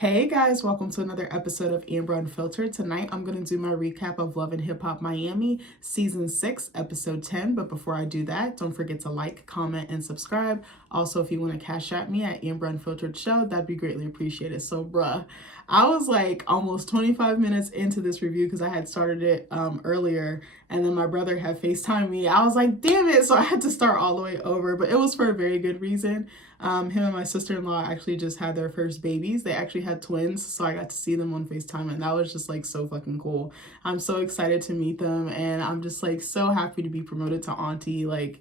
Hey guys, welcome to another episode of Amber Unfiltered. Tonight I'm going to do my recap of Love and Hip Hop Miami Season 6, Episode 10. But before I do that, don't forget to like, comment, and subscribe. Also, if you want to cash at me at AmberUnfilteredShow, that'd be greatly appreciated. So, I was like almost 25 minutes into this review because I had started it earlier, and then my brother had FaceTimed me. I was like, damn it. So I had to start all the way over, but it was for a very good reason. Him and my sister-in-law actually just had their first babies. They actually had twins, so I got to see them on FaceTime, and that was just like so fucking cool. I'm so excited to meet them, and I'm just like so happy to be promoted to auntie. Like,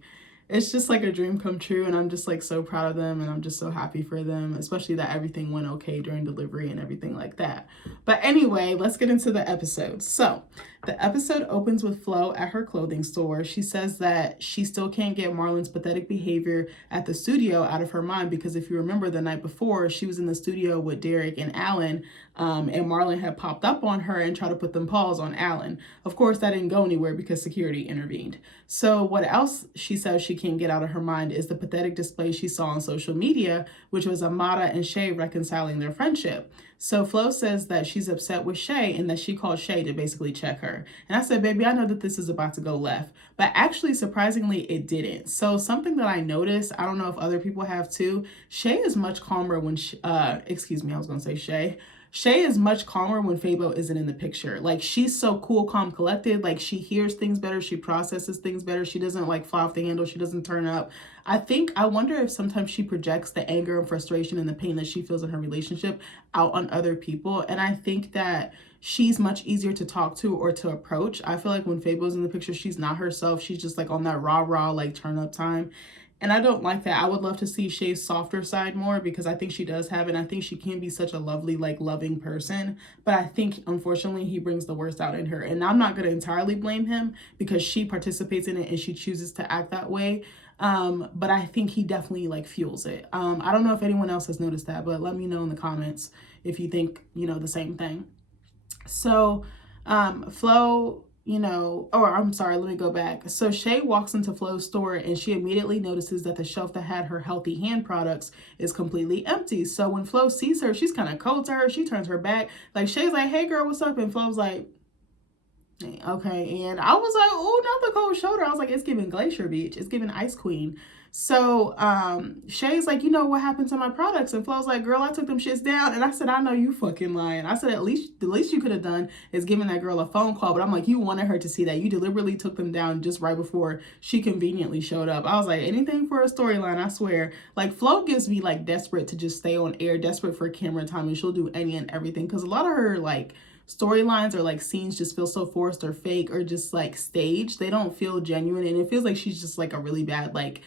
it's just like a dream come true, and I'm just like so proud of them, and I'm just so happy for them, especially that everything went okay during delivery and everything like that. But anyway, let's get into the episode. So the episode opens with Flo at her clothing store. She says that she still can't get Marlon's pathetic behavior at the studio out of her mind because if you remember the night before, she was in the studio with Derek and Alan, and Marlon had popped up on her and tried to put them paws on Alan. Of course, that didn't go anywhere because security intervened. So what else she says she can't get out of her mind is the pathetic display she saw on social media, which was Amara and Shay reconciling their friendship. So Flo says that she's upset with Shay and that she called Shay to basically check her. And I said, baby, I know that this is about to go left. But actually, surprisingly, it didn't. So something that I noticed, I don't know if other people have too, Shay is much calmer when, Shay is much calmer when Fabo isn't in the picture. Like, she's so cool, calm, collected. Like, she hears things better. She processes things better. She doesn't, like, fly off the handle. She doesn't turn up. I wonder if sometimes she projects the anger and frustration and the pain that she feels in her relationship out on other people. And I think that she's much easier to talk to or to approach. I feel like when Fabo's in the picture, she's not herself. She's just, like, on that rah-rah, like, turn-up time. And I don't like that. I would love to see Shay's softer side more because I think she does have it. And I think she can be such a lovely, like, loving person. But I think, unfortunately, he brings the worst out in her. And I'm not going to entirely blame him because she participates in it and she chooses to act that way. But I think he definitely, like, fuels it. I don't know if anyone else has noticed that, but let me know in the comments if you think, the same thing. So, Flo... I'm sorry, let me go back. So Shay walks into Flo's store and she immediately notices that the shelf that had her healthy hand products is completely empty. So when Flo sees her, she's kind of cold to her. She turns her back. Like, Shay's like, hey girl, what's up? And Flo's like, okay. And I was like, oh, not the cold shoulder. I was like, it's giving Glacier Beach. It's giving Ice Queen. So Shay's like, what happened to my products? And Flo's like, girl, I took them shits down. And I said, I know you fucking lying. I said, the least you could have done is giving that girl a phone call. But I'm like, you wanted her to see that. You deliberately took them down just right before she conveniently showed up. I was like, anything for a storyline, I swear. Like, Flo gives me, like, desperate to just stay on air, desperate for camera time, and she'll do any and everything. Because a lot of her, like, storylines or, like, scenes just feel so forced or fake or just, like, staged. They don't feel genuine. And it feels like she's just, like, a really bad, like,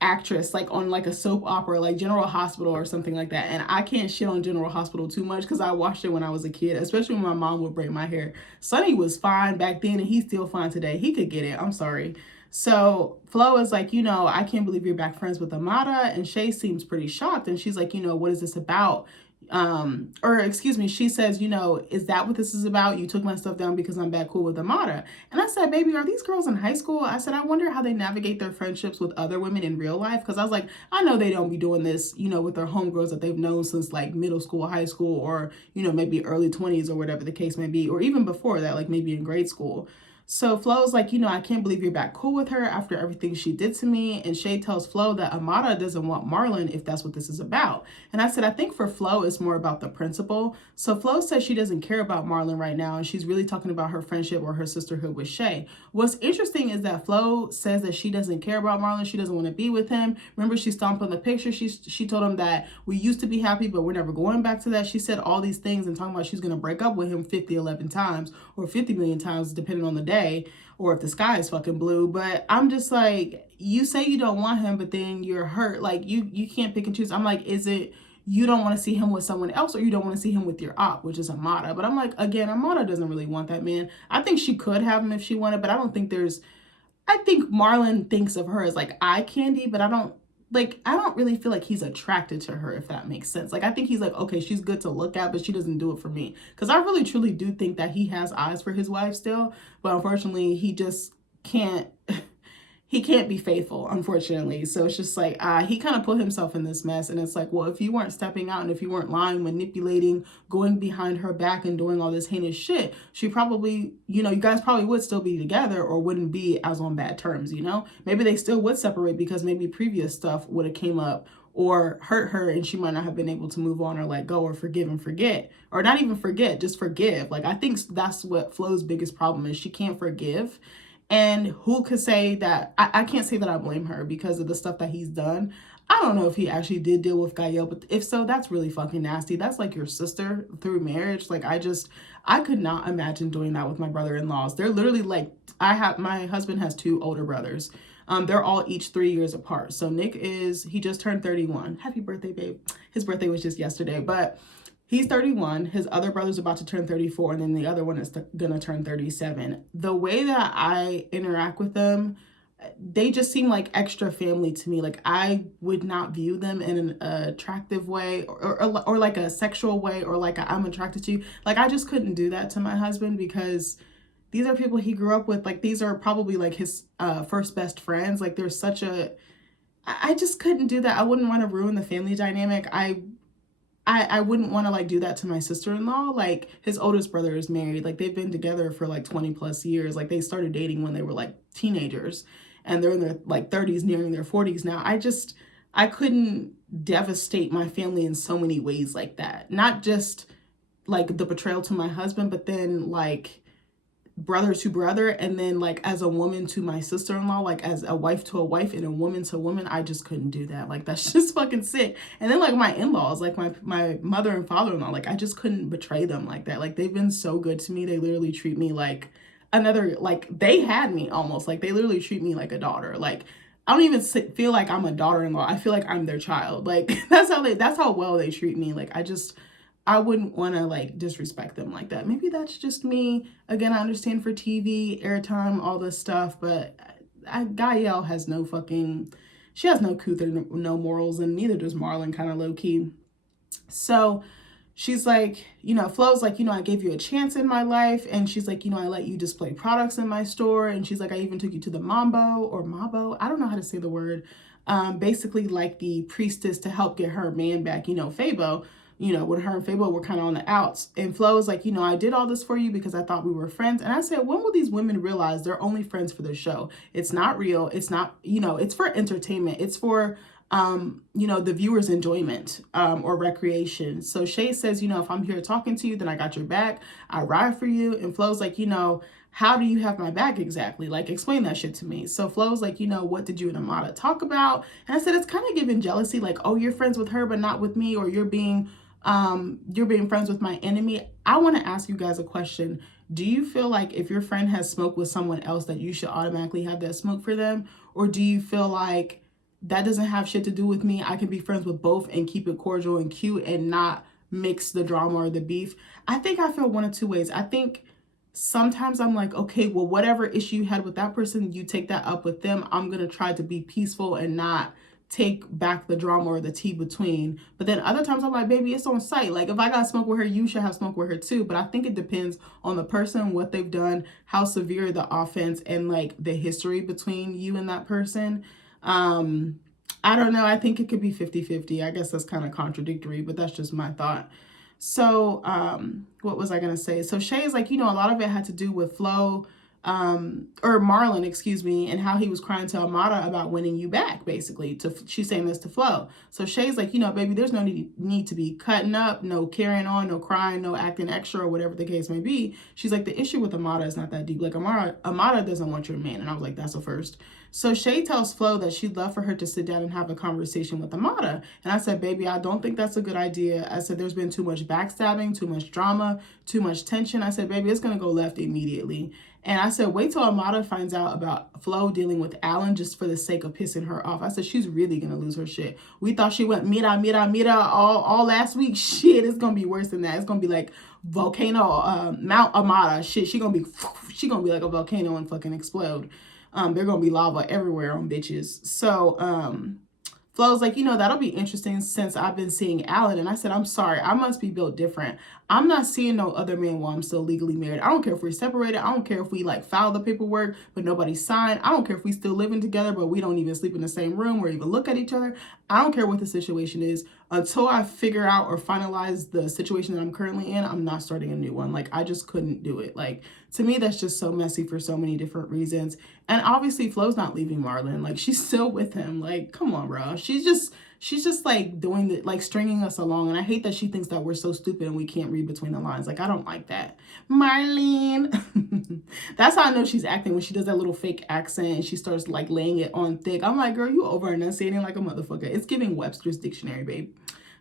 actress, like on like a soap opera, like General Hospital or something like that. And I can't shit on General Hospital too much because I watched it when I was a kid, especially when my mom would braid my hair. Sonny was fine back then and he's still fine today. He could get it. I'm sorry. So Flo is like, I can't believe you're back friends with Amada. And Shay seems pretty shocked. And she's like, what is this about? She says, is that what this is about? You took my stuff down because I'm back cool with Amada. And I said, baby, are these girls in high school? I said, I wonder how they navigate their friendships with other women in real life. Because I was like, I know they don't be doing this, with their homegirls that they've known since like middle school, high school, or, maybe early 20s or whatever the case may be, or even before that, like maybe in grade school. So Flo's like, I can't believe you're back cool with her after everything she did to me. And Shay tells Flo that Amada doesn't want Marlon if that's what this is about. And I said, I think for Flo, it's more about the principle. So Flo says she doesn't care about Marlon right now. And she's really talking about her friendship or her sisterhood with Shay. What's interesting is that Flo says that she doesn't care about Marlon. She doesn't want to be with him. Remember, she stomped on the picture. She told him that we used to be happy, but we're never going back to that. She said all these things and talking about she's going to break up with him 11 times or 50 million times, depending on the day, or if the sky is fucking blue. But I'm just like, you say you don't want him, but then you're hurt. Like, you can't pick and choose. I'm like, is it you don't want to see him with someone else or you don't want to see him with your op, which is Amada? But I'm like, again, Amada doesn't really want that man. I think she could have him if she wanted, but I think Marlon thinks of her as like eye candy, but I don't really feel like he's attracted to her, if that makes sense. Like, I think he's like, okay, she's good to look at, but she doesn't do it for me. Because I really, truly do think that he has eyes for his wife still. But unfortunately, he just can't he can't be faithful, unfortunately. So it's just like he kind of put himself in this mess. And it's like, well, if you weren't stepping out and if you weren't lying, manipulating, going behind her back and doing all this heinous shit, she probably, you know, you guys probably would still be together or wouldn't be as on bad terms, you know? Maybe they still would separate because maybe previous stuff would have came up or hurt her and she might not have been able to move on or let go or forgive and forget. Or not even forget, just forgive. Like, I think that's what Flo's biggest problem is. She can't forgive. And who could say that? I can't say that I blame her because of the stuff that he's done. I don't know if he actually did deal with Gael, but if so, that's really fucking nasty. That's like your sister through marriage. Like, I could not imagine doing that with my brother-in-laws. They're literally like, my husband has two older brothers. They're all each 3 years apart. So Nick he just turned 31. Happy birthday, babe. His birthday was just yesterday, but he's 31. His other brother's about to turn 34, and then the other one is gonna turn 37. The way that I interact with them, they just seem like extra family to me. Like, I would not view them in an attractive way or like a sexual way or like I'm attracted to you. Like, I just couldn't do that to my husband because these are people he grew up with. Like, these are probably like his first best friends. Like, there's such I just couldn't do that. I wouldn't want to ruin the family dynamic. I wouldn't want to like do that to my sister-in-law. Like, his oldest brother is married. Like, they've been together for like 20 plus years. Like, they started dating when they were like teenagers and they're in their like 30s, nearing their 40s now. I couldn't devastate my family in so many ways like that. Not just like the betrayal to my husband, but then like brother to brother, and then like as a woman to my sister-in-law, like as a wife to a wife and a woman to woman. I just couldn't do that. Like, that's just fucking sick. And then like my in-laws, like my mother and father-in-law, like I just couldn't betray them like that. Like, they've been so good to me. They literally treat me like another, like they had me almost. Like, they literally treat me like a daughter. Like, I don't even feel like I'm a daughter-in-law. I feel like I'm their child. Like, that's how well they treat me. Like, I wouldn't want to like disrespect them like that. Maybe that's just me. Again, I understand for TV, airtime, all this stuff, but Gael has she has no couth or no morals, and neither does Marlon, kind of low key. So she's like, you know, Flo's like, you know, I gave you a chance in my life. And she's like, you know, I let you display products in my store. And she's like, I even took you to the Mabo. I don't know how to say the word. Basically like the priestess to help get her man back, you know, Fabo. You know, when her and Fabo were kind of on the outs. And Flo was like, you know, I did all this for you because I thought we were friends. And I said, when will these women realize they're only friends for the show? It's not real. It's not, you know, it's for entertainment. It's for, you know, the viewer's enjoyment or recreation. So Shay says, you know, if I'm here talking to you, then I got your back. I ride for you. And Flo's like, you know, how do you have my back exactly? Like, explain that shit to me. So Flo's like, you know, what did you and Amada talk about? And I said, it's kind of giving jealousy. Like, oh, you're friends with her, but not with me. Or you're being friends with my enemy. I want to ask you guys a question. Do you feel like if your friend has smoke with someone else that you should automatically have that smoke for them? Or do you feel like that doesn't have shit to do with me? I can be friends with both and keep it cordial and cute and not mix the drama or the beef. I think I feel one of two ways. I think sometimes I'm like, okay, well, whatever issue you had with that person, you take that up with them. I'm going to try to be peaceful and not take back the drama or the tea between. But then other times I'm like, baby, it's on sight. Like, if I got smoke with her, you should have smoke with her too. But I think it depends on the person, what they've done, how severe the offense, and like the history between you and that person. I don't know. I think it could be 50-50. I guess that's kind of contradictory, but that's just my thought. So what was I going to say? So Shay's like, you know, a lot of it had to do with Flo, or Marlon, excuse me, and how he was crying to Amada about winning you back, basically. She's saying this to Flo. So Shay's like, you know, baby, there's no need to be cutting up, no carrying on, no crying, no acting extra, or whatever the case may be. She's like, the issue with Amada is not that deep. Like, Amada doesn't want your man. And I was like, that's a first. So Shay tells Flo that she'd love for her to sit down and have a conversation with Amada. And I said, baby, I don't think that's a good idea. I said, there's been too much backstabbing, too much drama, too much tension. I said, baby, it's going to go left immediately. And I said, wait till Amada finds out about Flo dealing with Alan just for the sake of pissing her off. I said, she's really going to lose her shit. We thought she went mira all last week. Shit, it's going to be worse than that. It's going to be like volcano, Mount Amada. Shit, she going to be like a volcano and fucking explode. They're going to be lava everywhere on bitches. So, Flo's like, that'll be interesting since I've been seeing Alan. And I said, I'm sorry, I must be built different. I'm not seeing no other man while I'm still legally married. I don't care if we're separated. I don't care if we like file the paperwork, but nobody signed. I don't care if we still living together, but we don't even sleep in the same room or even look at each other. I don't care what the situation is. Until I figure out or finalize the situation that I'm currently in, I'm not starting a new one. Like, I just couldn't do it. Like, to me, that's just so messy for so many different reasons. And obviously, Flo's not leaving Marlon. Like, she's still with him. Like, come on, bro. She's just like doing the, like, stringing us along. And I hate that she thinks that we're so stupid and we can't read between the lines. Like, I don't like that. Marlene. That's how I know she's acting, when she does that little fake accent and she starts like laying it on thick. I'm like, girl, you over enunciating like a motherfucker. It's giving Webster's dictionary, babe.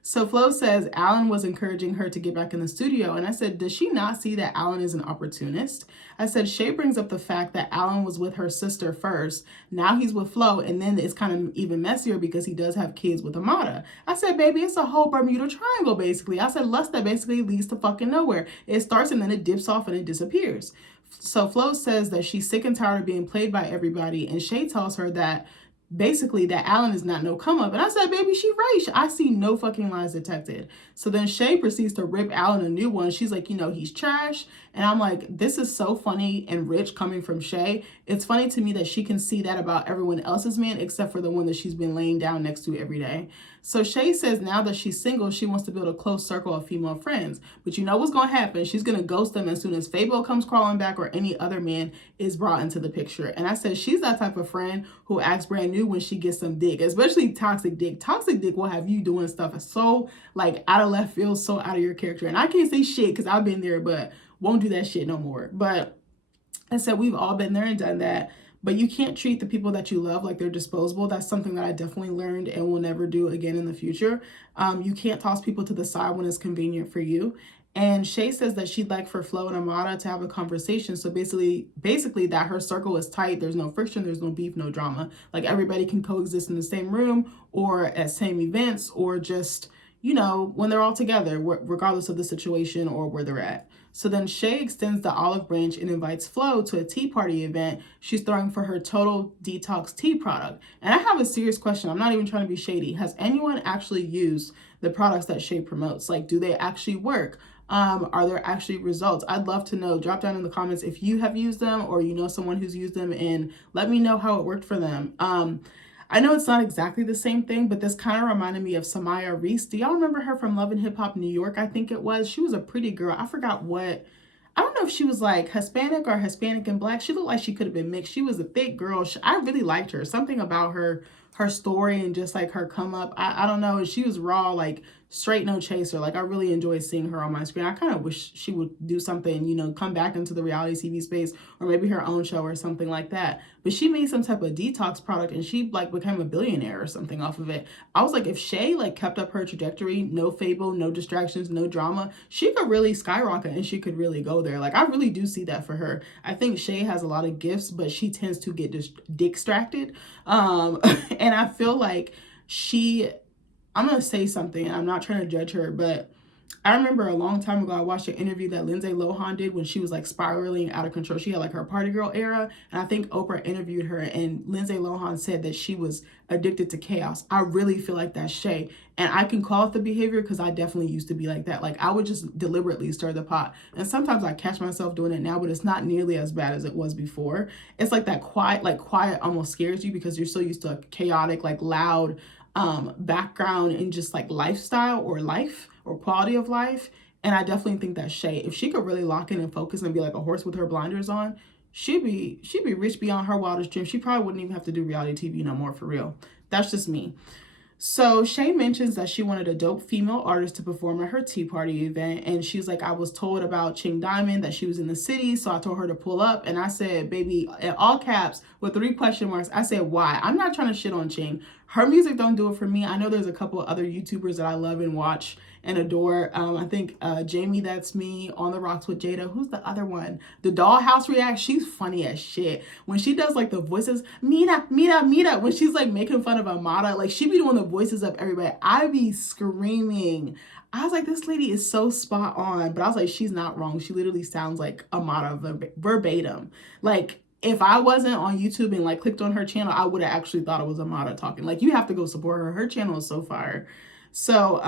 So Flo says Alan was encouraging her to get back in the studio. And I said, does she not see that Alan is an opportunist? I said, Shay brings up the fact that Alan was with her sister first. Now he's with Flo. And then it's kind of even messier because he does have kids with Amada. I said, baby, it's a whole Bermuda Triangle, basically. I said, lust that basically leads to fucking nowhere. It starts and then it dips off and it disappears. So Flo says that she's sick and tired of being played by everybody. And Shay tells her that basically that Alan is not no come up. And I said, baby, she right. I see no fucking lies detected. So then Shay proceeds to rip Alan a new one. She's like, he's trash. And I'm like, this is so funny and rich coming from Shay. It's funny to me that she can see that about everyone else's man except for the one that she's been laying down next to every day. So Shay says now that she's single, she wants to build a close circle of female friends. But you know what's going to happen? She's going to ghost them as soon as Fabo comes crawling back or any other man is brought into the picture. And I said she's that type of friend who acts brand new when she gets some dick, especially toxic dick. Toxic dick will have you doing stuff so like out of left field, so out of your character. And I can't say shit because I've been there, but won't do that shit no more. But I said we've all been there and done that. But you can't treat the people that you love like they're disposable. That's something that I definitely learned and will never do again in the future. You can't toss people to the side when it's convenient for you. And Shay says that she'd like for Flo and Amada to have a conversation. So basically that her circle is tight. There's no friction. There's no beef, no drama. Like everybody can coexist in the same room or at same events or just, when they're all together, regardless of the situation or where they're at. So then Shay extends the olive branch and invites Flo to a tea party event she's throwing for her Total Detox tea product. And I have a serious question. I'm not even trying to be shady. Has anyone actually used the products that Shay promotes? Like, do they actually work? Are there actually results? I'd love to know. Drop down in the comments if you have used them or you know someone who's used them and let me know how it worked for them. I know it's not exactly the same thing, but this kind of reminded me of Samaya Reese. Do y'all remember her from Love and Hip Hop New York? I think it was. She was a pretty girl. I forgot what. I don't know if she was like Hispanic or Hispanic and Black. She looked like she could have been mixed. She was a thick girl. I really liked her. Something about her story and just like her come up. I don't know. She was raw, like straight no chaser. Like I really enjoyed seeing her on my screen. I kind of wish she would do something, come back into the reality TV space or maybe her own show or something like that. But she made some type of detox product and she like became a billionaire or something off of it. I was like, if Shay like kept up her trajectory, no fable, no distractions, no drama, she could really skyrocket and she could really go there. Like I really do see that for her. I think Shay has a lot of gifts, but she tends to get distracted. And I feel like I'm going to say something, and I'm not trying to judge her, but I remember a long time ago, I watched an interview that Lindsay Lohan did when she was like spiraling out of control. She had like her party girl era, and I think Oprah interviewed her, and Lindsay Lohan said that she was addicted to chaos. I really feel like that's Shay, and I can call it the behavior because I definitely used to be like that. Like I would just deliberately stir the pot, and sometimes I catch myself doing it now, but it's not nearly as bad as it was before. It's like that quiet almost scares you because you're so used to a chaotic, like loud background and just like lifestyle or life or quality of life. And I definitely think that Shay, if she could really lock in and focus and be like a horse with her blinders on, she'd be rich beyond her wildest dreams. She probably wouldn't even have to do reality TV no more, for real. That's just me. So Shay mentions that she wanted a dope female artist to perform at her tea party event. And she's like, I was told about Ching Diamond, that she was in the city. So I told her to pull up. And I said, baby, in all caps with 3 question marks, I said, why? I'm not trying to shit on Ching. Her music don't do it for me. I know there's a couple of other YouTubers that I love and watch and adore. I think Jamie That's Me, On the Rocks with Jada. Who's the other one? The Dollhouse React. She's funny as shit. When she does like the voices, Mira, Mira, Mira, when she's like making fun of Amada, like she be doing the voices of everybody. I be screaming. I was like, this lady is so spot on. But I was like, she's not wrong. She literally sounds like Amada verbatim. Like, if I wasn't on YouTube and like clicked on her channel, I would have actually thought it was Amada talking. Like, you have to go support her. Her channel is so fire. So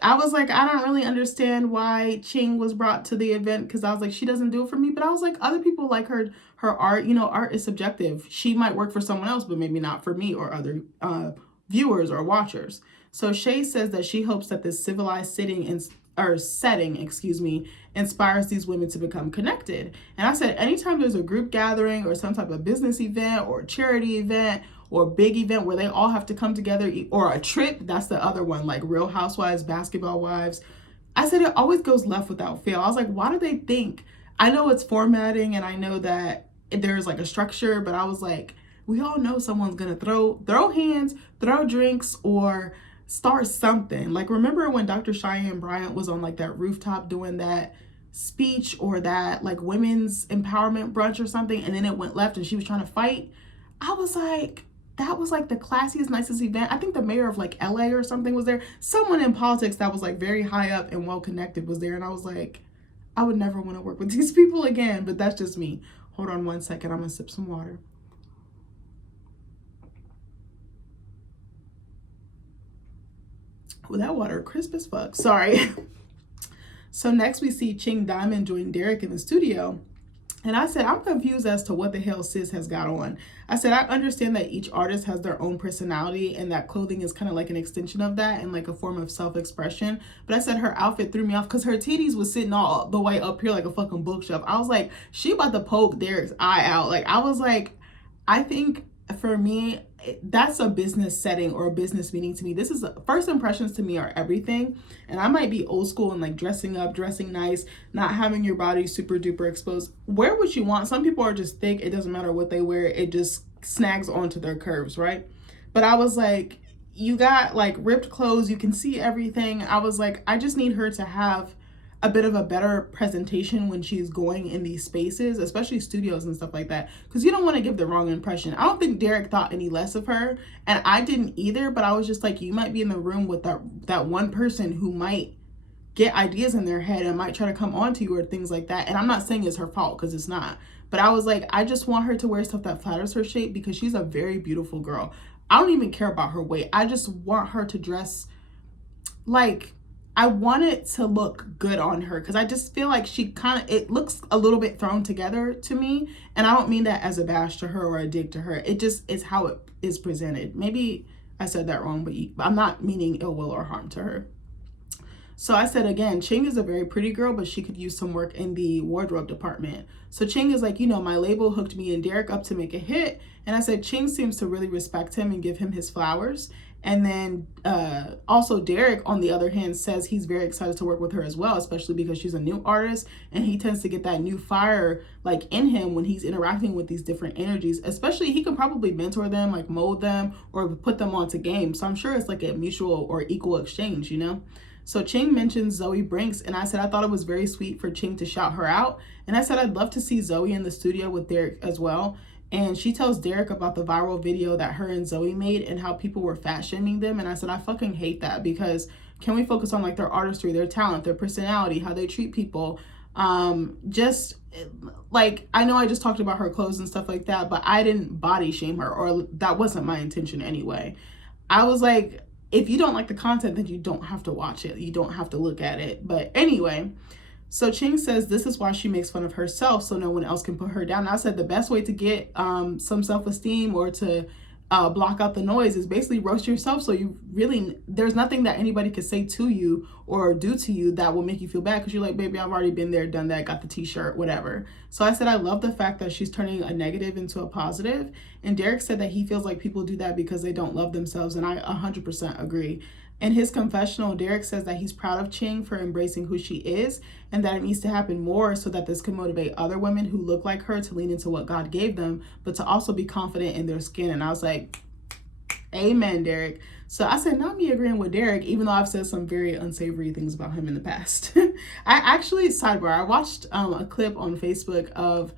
I was like, I don't really understand why Ching was brought to the event, because I was like, she doesn't do it for me. But I was like, other people like her art. You know, art is subjective. She might work for someone else, but maybe not for me or other viewers or watchers. So Shay says that she hopes that this civilized setting, inspires these women to become connected. And I said, anytime there's a group gathering or some type of business event or charity event or big event where they all have to come together, or a trip, that's the other one, like Real Housewives, Basketball Wives. I said, it always goes left without fail. I was like, why do they think? I know it's formatting and I know that there's like a structure, but I was like, we all know someone's gonna throw hands, throw drinks, or start something. Like, remember when Dr. Cheyenne Bryant was on like that rooftop doing that speech or that like women's empowerment brunch or something, and then it went left and she was trying to fight? I was like, that was like the classiest, nicest event. I think the mayor of like LA or something was there. Someone in politics that was like very high up and well connected was there. And I was like, I would never want to work with these people again, but that's just me. Hold on one second. I'm gonna sip some water. Well, that water crisp as fuck. Sorry. So next we see Ching Diamond join Derek in the studio. And I said, I'm confused as to what the hell sis has got on. I said, I understand that each artist has their own personality and that clothing is kind of like an extension of that and like a form of self-expression. But I said her outfit threw me off because her titties was sitting all the way up here like a fucking bookshelf. I was like, she about to poke Derek's eye out. Like, I was like, I think for me, that's a business setting or a business meeting to me. This is first impressions to me are everything. And I might be old school and like dressing up, dressing nice, not having your body super duper exposed. Wear what you want. Some people are just thick. It doesn't matter what they wear. It just snags onto their curves, right? But I was like, you got like ripped clothes. You can see everything. I was like, I just need her to have a bit of a better presentation when she's going in these spaces, especially studios and stuff like that, because you don't want to give the wrong impression. I don't think Derek thought any less of her, and I didn't either, but I was just like, you might be in the room with that one person who might get ideas in their head and might try to come on to you or things like that. And I'm not saying it's her fault, because it's not, but I was like, I just want her to wear stuff that flatters her shape, because she's a very beautiful girl. I don't even care about her weight. I just want her to dress like, I want it to look good on her, because I just feel like she it looks a little bit thrown together to me. And I don't mean that as a bash to her or a dig to her. It just is how it is presented. Maybe I said that wrong, but I'm not meaning ill will or harm to her. So I said, again, Ching is a very pretty girl, but she could use some work in the wardrobe department. So Ching is like, my label hooked me and Derek up to make a hit. And I said, Ching seems to really respect him and give him his flowers. And then also Derek, on the other hand, says he's very excited to work with her as well, especially because she's a new artist and he tends to get that new fire like in him when he's interacting with these different energies. Especially, he can probably mentor them, like mold them or put them onto game. So I'm sure it's like a mutual or equal exchange, So Ching mentions Zoe Brinks, and I said I thought it was very sweet for Ching to shout her out. And I said I'd love to see Zoe in the studio with Derek as well. And she tells Derek about the viral video that her and Zoe made and how people were fat shaming them. And I said, I fucking hate that, because can we focus on like their artistry, their talent, their personality, how they treat people? Just like, I know I just talked about her clothes and stuff like that, but I didn't body shame her, or that wasn't my intention anyway. I was like, if you don't like the content, then you don't have to watch it. You don't have to look at it. But anyway, so Ching says this is why she makes fun of herself, so no one else can put her down. And I said the best way to get some self-esteem or to block out the noise is basically roast yourself. So you really, there's nothing that anybody could say to you or do to you that will make you feel bad, because you're like, baby, I've already been there, done that, got the t-shirt, whatever. So I said I love the fact that she's turning a negative into a positive. And Derek said that he feels like people do that because they don't love themselves, and I 100% agree. In his confessional, Derek says that he's proud of Ching for embracing who she is, and that it needs to happen more so that this can motivate other women who look like her to lean into what God gave them, but to also be confident in their skin. And I was like, amen, Derek. So I said, not me agreeing with Derek, even though I've said some very unsavory things about him in the past. I actually, sidebar, I watched a clip on Facebook of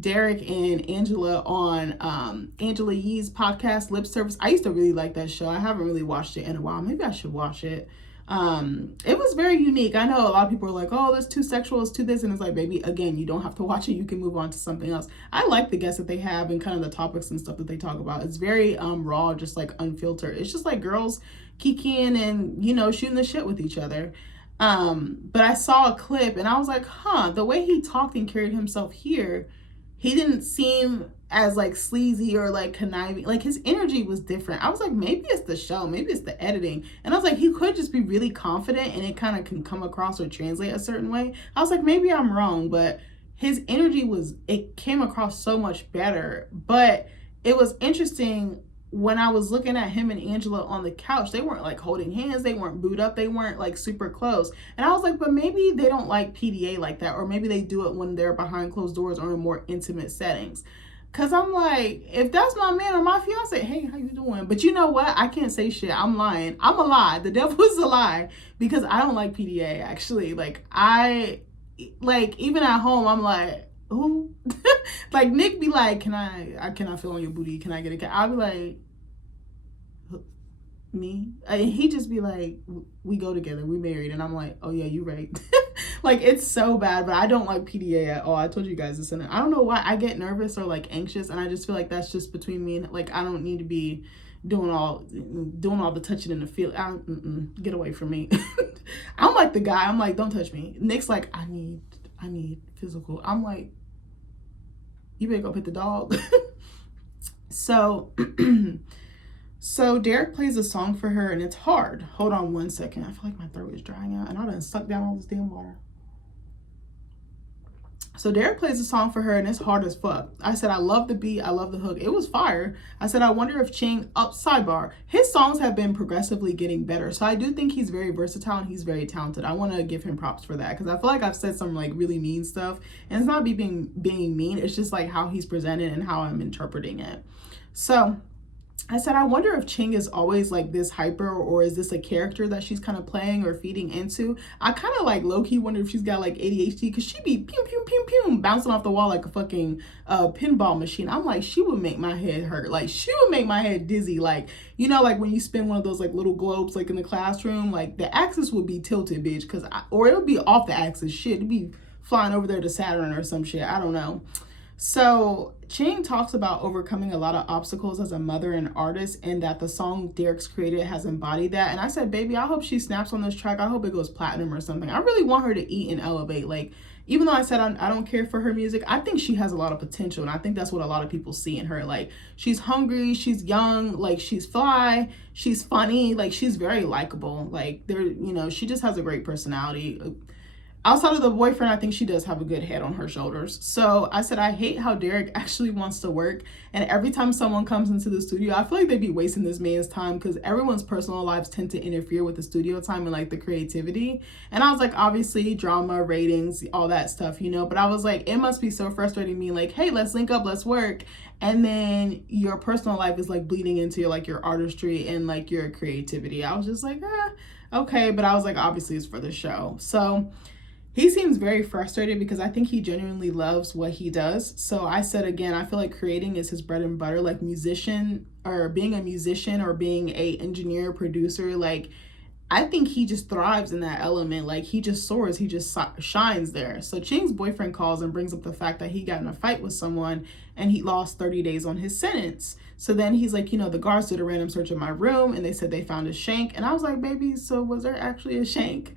Derek and Angela on Angela Yee's podcast, Lip Service. I used to really like that show. I haven't really watched it in a while. Maybe I should watch it. It was very unique. I know a lot of people are like, oh, that's too sexual, it's too this, and it's like, baby, again, you don't have to watch it, you can move on to something else. I like the guests that they have and kind of the topics and stuff that they talk about. It's very raw, just like unfiltered. It's just like girls kikiing and, you know, shooting the shit with each other. But I saw a clip and I was like, huh, the way he talked and carried himself here, he didn't seem as like sleazy or like conniving. Like his energy was different. I was like, maybe it's the show, maybe it's the editing. And I was like, he could just be really confident and it kind of can come across or translate a certain way. I was like, maybe I'm wrong, but his energy it came across so much better. But it was interesting when I was looking at him and Angela on the couch, they weren't like holding hands, they weren't booed up, they weren't like super close. And I was like, but maybe they don't like PDA like that, or maybe they do it when they're behind closed doors or in more intimate settings. Cause I'm like, if that's my man or my fiance, hey, how you doing? But you know what? I can't say shit. I'm lying. I'm a lie. The devil is a lie because I don't like PDA actually. Like even at home, I'm like, who? Like Nick be like, can I feel on your booty? Can I get a cat? I'll be like, me? And he just be like, we go together, we married. And I'm like, oh yeah, you right. Like it's so bad, but I don't like PDA at all. I told you guys this, and I don't know why I get nervous or like anxious, and I just feel like that's just between me and like I don't need to be doing all the touching in the field. Get away from me. I'm like the guy. I'm like, don't touch me. Nick's like, I need physical. I'm like, you better go pet the dog. So so Derek plays a song for her and it's hard. Hold on one second. I feel like my throat is drying out and I done sucked down all this damn water. So Derek plays a song for her and it's hard as fuck. I said, I love the beat. I love the hook. It was fire. I said, I wonder if Ching, sidebar, his songs have been progressively getting better. So I do think he's very versatile and he's very talented. I want to give him props for that because I feel like I've said some like really mean stuff and it's not being mean. It's just like how he's presented and how I'm interpreting it. So I said, I wonder if Ching is always like this hyper or is this a character that she's kind of playing or feeding into? I kind of like low-key wonder if she's got like ADHD because she be pew, pew, pew, pew, bouncing off the wall like a fucking pinball machine. I'm like, she would make my head hurt. Like she would make my head dizzy. Like, you know, like when you spin one of those like little globes like in the classroom, like the axis would be tilted, bitch, or it'll be off the axis. Shit, it'd be flying over there to Saturn or some shit. I don't know. So Ching talks about overcoming a lot of obstacles as a mother and artist and that the song Derek's created has embodied that. And I said, baby, I hope she snaps on this track. I hope it goes platinum or something. I really want her to eat and elevate. Like, even though I said I don't care for her music, I think she has a lot of potential. And I think that's what a lot of people see in her. Like, she's hungry, she's young, like she's fly, she's funny, like she's very likable. Like she just has a great personality. Outside of the boyfriend, I think she does have a good head on her shoulders. So I said, I hate how Derek actually wants to work. And every time someone comes into the studio, I feel like they'd be wasting this man's time because everyone's personal lives tend to interfere with the studio time and like the creativity. And I was like, obviously drama, ratings, all that stuff, but I was like, it must be so frustrating me. Like, hey, let's link up, let's work. And then your personal life is like bleeding into your artistry and like your creativity. I was just like, okay. But I was like, obviously it's for the show. So he seems very frustrated because I think he genuinely loves what he does. So I said, again, I feel like creating is his bread and butter, like musician or being a musician or being a engineer, producer. Like, I think he just thrives in that element. Like, he just soars. He just shines there. So Ching's boyfriend calls and brings up the fact that he got in a fight with someone and he lost 30 days on his sentence. So then he's like, the guards did a random search of my room and they said they found a shank. And I was like, baby, so was there actually a shank?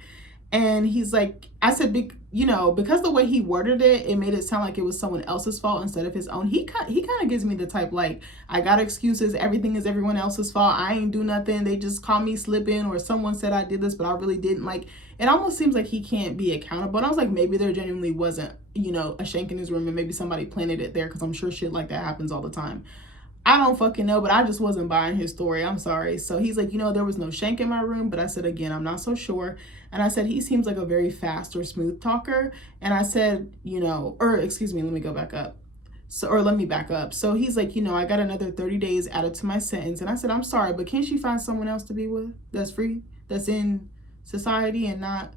And he's like, I said, because the way he worded it, it made it sound like it was someone else's fault instead of his own. He kind of gives me the type like, I got excuses. Everything is everyone else's fault. I ain't do nothing. They just caught me slipping, or someone said I did this, but I really didn't. Like, it almost seems like he can't be accountable. And I was like, maybe there genuinely wasn't, a shank in his room and maybe somebody planted it there because I'm sure shit like that happens all the time. I don't fucking know, but I just wasn't buying his story. I'm sorry. So he's like, there was no shank in my room. But I said, again, I'm not so sure. And I said, he seems like a very fast or smooth talker. And I said, excuse me, let me go back up. Let me back up. So he's like, I got another 30 days added to my sentence. And I said, I'm sorry, but can't she find someone else to be with that's free, that's in society and not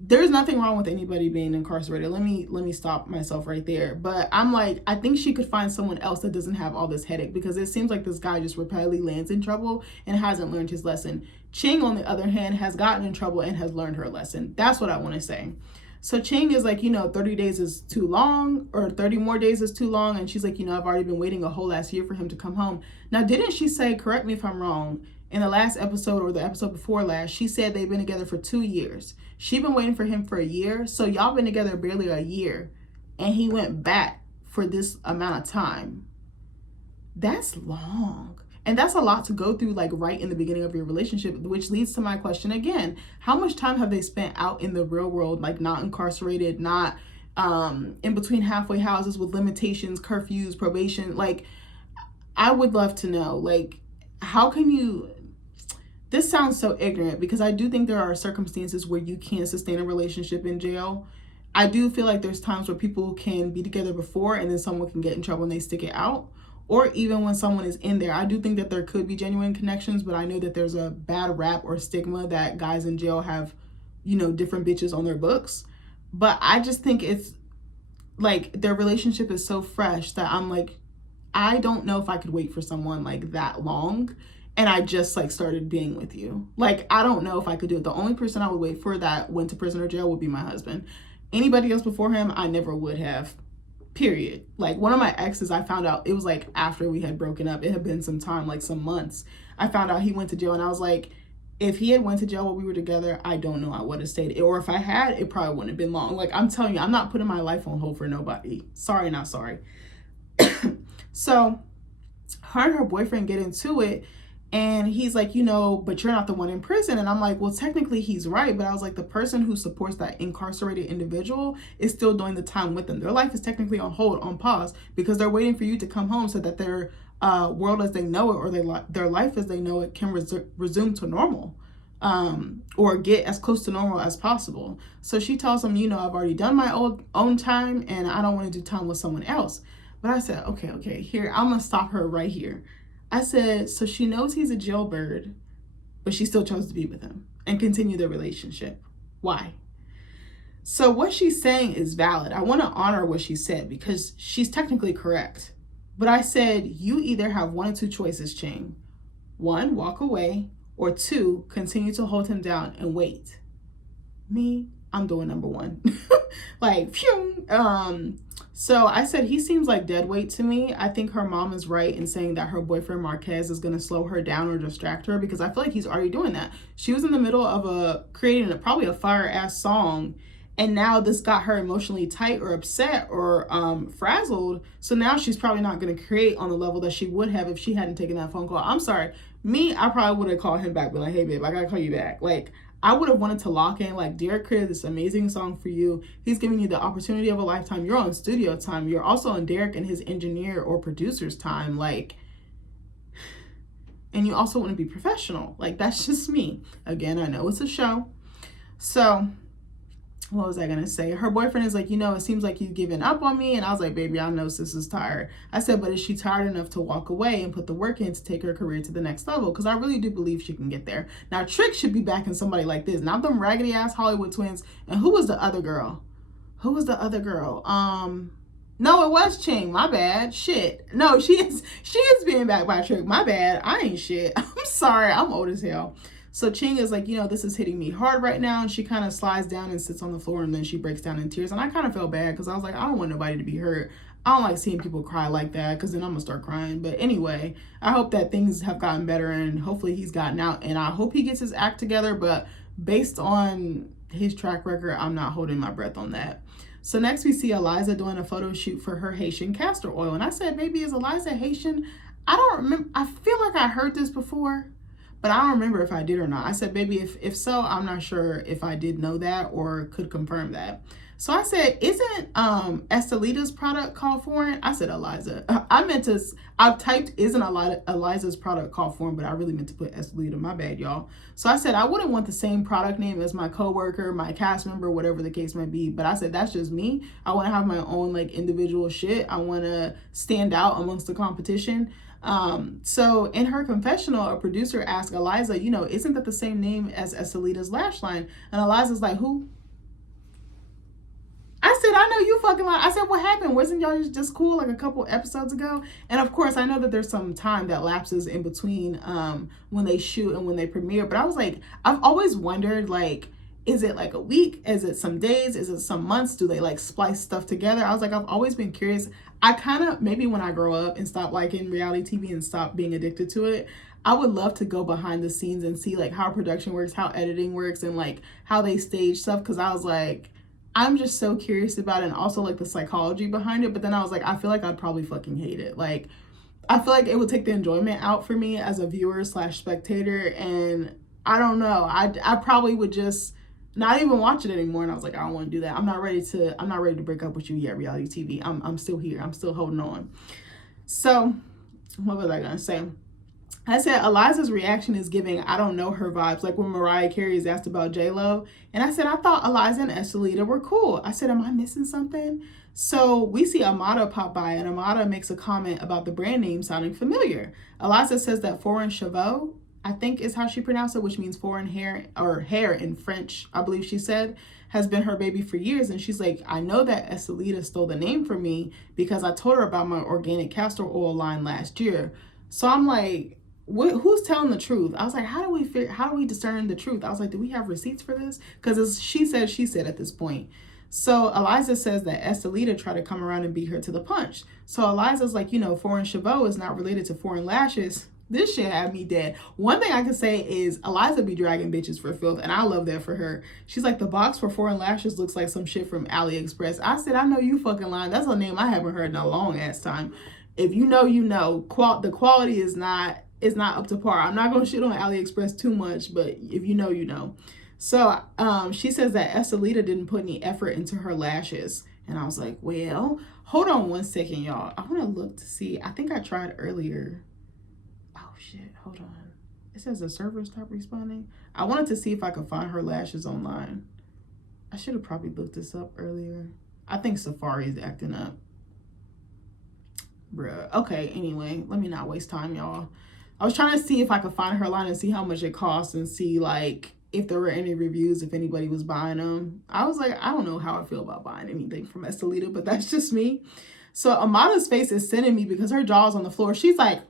there's nothing wrong with anybody being incarcerated. Let me stop myself right there. But I'm like, I think she could find someone else that doesn't have all this headache, because it seems like this guy just repeatedly lands in trouble and hasn't learned his lesson. Ching, on the other hand, has gotten in trouble and has learned her lesson. That's what I want to say. So Ching is like, 30 days is too long, or 30 more days is too long. And she's like, I've already been waiting a whole last year for him to come home. Now, didn't she say, correct me if I'm wrong, in the last episode or the episode before last, she said they've been together for 2 years. She's been waiting for him for a year. So y'all been together barely a year. And he went back for this amount of time. That's long. And that's a lot to go through, like right in the beginning of your relationship, which leads to my question again. How much time have they spent out in the real world, like not incarcerated, not in between halfway houses with limitations, curfews, probation? Like, I would love to know, like, how can you... This sounds so ignorant, because I do think there are circumstances where you can't sustain a relationship in jail. I do feel like there's times where people can be together before and then someone can get in trouble and they stick it out. Or even when someone is in there, I do think that there could be genuine connections, but I know that there's a bad rap or stigma that guys in jail have, different bitches on their books. But I just think it's like their relationship is so fresh that I'm like, I don't know if I could wait for someone like that long. And I just like started being with you. Like, I don't know if I could do it. The only person I would wait for that went to prison or jail would be my husband. Anybody else before him, I never would have. Period. Like, one of my exes, I found out, it was like after we had broken up. It had been some time, like some months. I found out he went to jail, and I was like, if he had went to jail while we were together, I don't know I would have stayed. Or if I had, it probably wouldn't have been long. Like, I'm telling you, I'm not putting my life on hold for nobody. Sorry, not sorry. So her and her boyfriend get into it. And he's like, but you're not the one in prison. And I'm like, well, technically he's right. But I was like, the person who supports that incarcerated individual is still doing the time with them. Their life is technically on hold, on pause, because they're waiting for you to come home so that their world as they know it, or their life as they know it, can resume to normal, or get as close to normal as possible. So she tells him, I've already done my own time and I don't want to do time with someone else. But I said, okay, here, I'm going to stop her right here. I said, so she knows he's a jailbird, but she still chose to be with him and continue their relationship. Why? So what she's saying is valid. I want to honor what she said because she's technically correct. But I said, you either have one or two choices, Ching. One, walk away, or two, continue to hold him down and wait. Me, I'm doing number one. Like, phew. So I said, he seems like dead weight to me. I think her mom is right in saying that her boyfriend Marquez is going to slow her down or distract her, because I feel like he's already doing that. She was in the middle of creating probably a fire ass song, and now this got her emotionally tight or upset or frazzled. So now she's probably not going to create on the level that she would have if she hadn't taken that phone call. I'm sorry. Me, I probably would have called him back, be like, hey babe, I got to call you back. Like, I would have wanted to lock in, like, Derek created this amazing song for you. He's giving you the opportunity of a lifetime. You're on studio time. You're also on Derek and his engineer or producer's time. Like, and you also want to be professional. Like, that's just me. Again, I know it's a show. So what was I going to say? Her boyfriend is like, it seems like you've given up on me. And I was like, baby, I know sis is tired. I said, but is she tired enough to walk away and put the work in to take her career to the next level? Because I really do believe she can get there. Now, Trick should be backing somebody like this, not them raggedy ass Hollywood twins. And who was the other girl? No, it was Ching. My bad. Shit. No, she is being backed by Trick. My bad. I ain't shit. I'm sorry. I'm old as hell. So Ching is like, this is hitting me hard right now. And she kind of slides down and sits on the floor, and then she breaks down in tears. And I kind of felt bad because I was like, I don't want nobody to be hurt. I don't like seeing people cry like that, because then I'm going to start crying. But anyway, I hope that things have gotten better and hopefully he's gotten out. And I hope he gets his act together. But based on his track record, I'm not holding my breath on that. So next we see Eliza doing a photo shoot for her Haitian castor oil. And I said, baby, is Eliza Haitian? I don't remember. I feel like I heard this before, but I don't remember if I did or not. I said, baby, if so, I'm not sure if I did know that or could confirm that. So I said, isn't Estelita's product called foreign? I said Eliza. I typed, isn't Eliza's product called foreign, but I really meant to put Estelita. My bad, y'all. So I said, I wouldn't want the same product name as my coworker, my cast member, whatever the case might be. But I said, that's just me. I want to have my own like individual shit. I want to stand out amongst the competition. So in her confessional, a producer asked Eliza, isn't that the same name as Estelita's lash line? And Eliza's like, who? I know you fucking lying. I said, what happened? Wasn't y'all just cool like a couple episodes ago? And of course, I know that there's some time that lapses in between when they shoot and when they premiere. But I was like, I've always wondered, like, is it like a week? Is it some days? Is it some months? Do they like splice stuff together? I was like, I've always been curious. I kind of, maybe when I grow up and stop liking reality TV and stop being addicted to it, I would love to go behind the scenes and see like how production works, how editing works, and like how they stage stuff. Cause I was like, I'm just so curious about it, and also like the psychology behind it. But then I was like, I feel like I'd probably fucking hate it. Like, I feel like it would take the enjoyment out for me as a viewer / spectator. And I don't know. I probably would just not even watch it anymore. And I was like, I don't want to do that. I'm not ready to break up with you yet, reality TV. I'm still here. I'm still holding on. So what was I gonna say? I said Eliza's reaction is giving I don't know her vibes, like when Mariah Carey is asked about J-Lo. And I said, I thought Eliza and Estelita were cool. I said, am I missing something? So we see Amada pop by, and Amada makes a comment about the brand name sounding familiar. Eliza says that foreign cheveux, I think is how she pronounced it, which means foreign hair, or hair in French, I believe she said, has been her baby for years. And she's like, I know that Estelita stole the name from me because I told her about my organic castor oil line last year. So I'm like, who's telling the truth? I was like, how do we discern the truth? I was like, do we have receipts for this? Because it's she said at this point. So Eliza says that Estelita tried to come around and beat her to the punch. So Eliza's like, foreign cheveux is not related to foreign lashes. This shit had me dead. One thing I can say is Eliza be dragging bitches for filth, and I love that for her. She's like, the box for foreign lashes looks like some shit from AliExpress. I said, I know you fucking lying. That's a name I haven't heard in a long ass time. If you know, you know. The quality is not up to par. I'm not gonna shit on AliExpress too much, but if you know, you know. So she says that Estelita didn't put any effort into her lashes. And I was like, well, hold on one second, y'all. I want to look to see. I think I tried earlier. Oh, shit. Hold on. It says the server stopped responding. I wanted to see if I could find her lashes online. I should have probably looked this up earlier. I think Safari is acting up. Bruh. Okay, anyway, let me not waste time, y'all. I was trying to see if I could find her line and see how much it costs and see, like, if there were any reviews, if anybody was buying them. I was like, I don't know how I feel about buying anything from Estelita, but that's just me. So Amada's face is sending me because her jaw's on the floor. She's like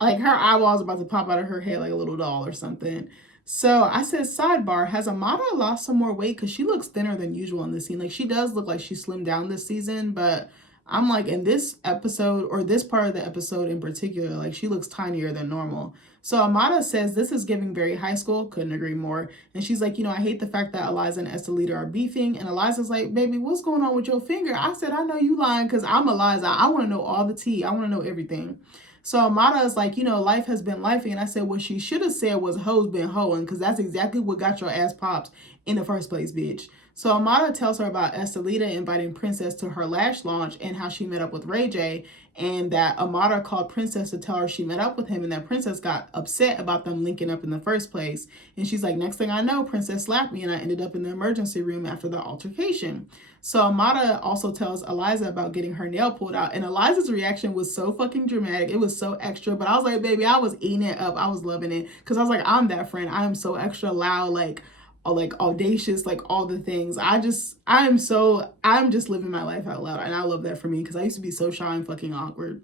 her eyeball's about to pop out of her head like a little doll or something. So I said, sidebar, has Amada lost some more weight? Because she looks thinner than usual in this scene. Like, she does look like she slimmed down this season, but I'm like, in this episode, or this part of the episode in particular, like, she looks tinier than normal. So Amada says this is giving very high school. Couldn't agree more. And she's like, I hate the fact that Eliza and Estelita are beefing. And Eliza's like, baby, what's going on with your finger? I said, I know you lying because I'm Eliza. I want to know all the tea. I want to know everything. So Amada is like, life has been lifing. And I said, what she should have said was hoes been hoeing, because that's exactly what got your ass popped in the first place, bitch. So Amada tells her about Estelita inviting Princess to her lash launch and how she met up with Ray J, and that Amada called Princess to tell her she met up with him, and that Princess got upset about them linking up in the first place. And she's like, next thing I know, Princess slapped me and I ended up in the emergency room after the altercation. So Amada also tells Eliza about getting her nail pulled out, and Eliza's reaction was so fucking dramatic. It was so extra, but I was like, baby, I was eating it up. I was loving it, because I was like, I'm that friend. I am so extra loud, like audacious, like all the things. I'm just living my life out loud, and I love that for me, because I used to be so shy and fucking awkward.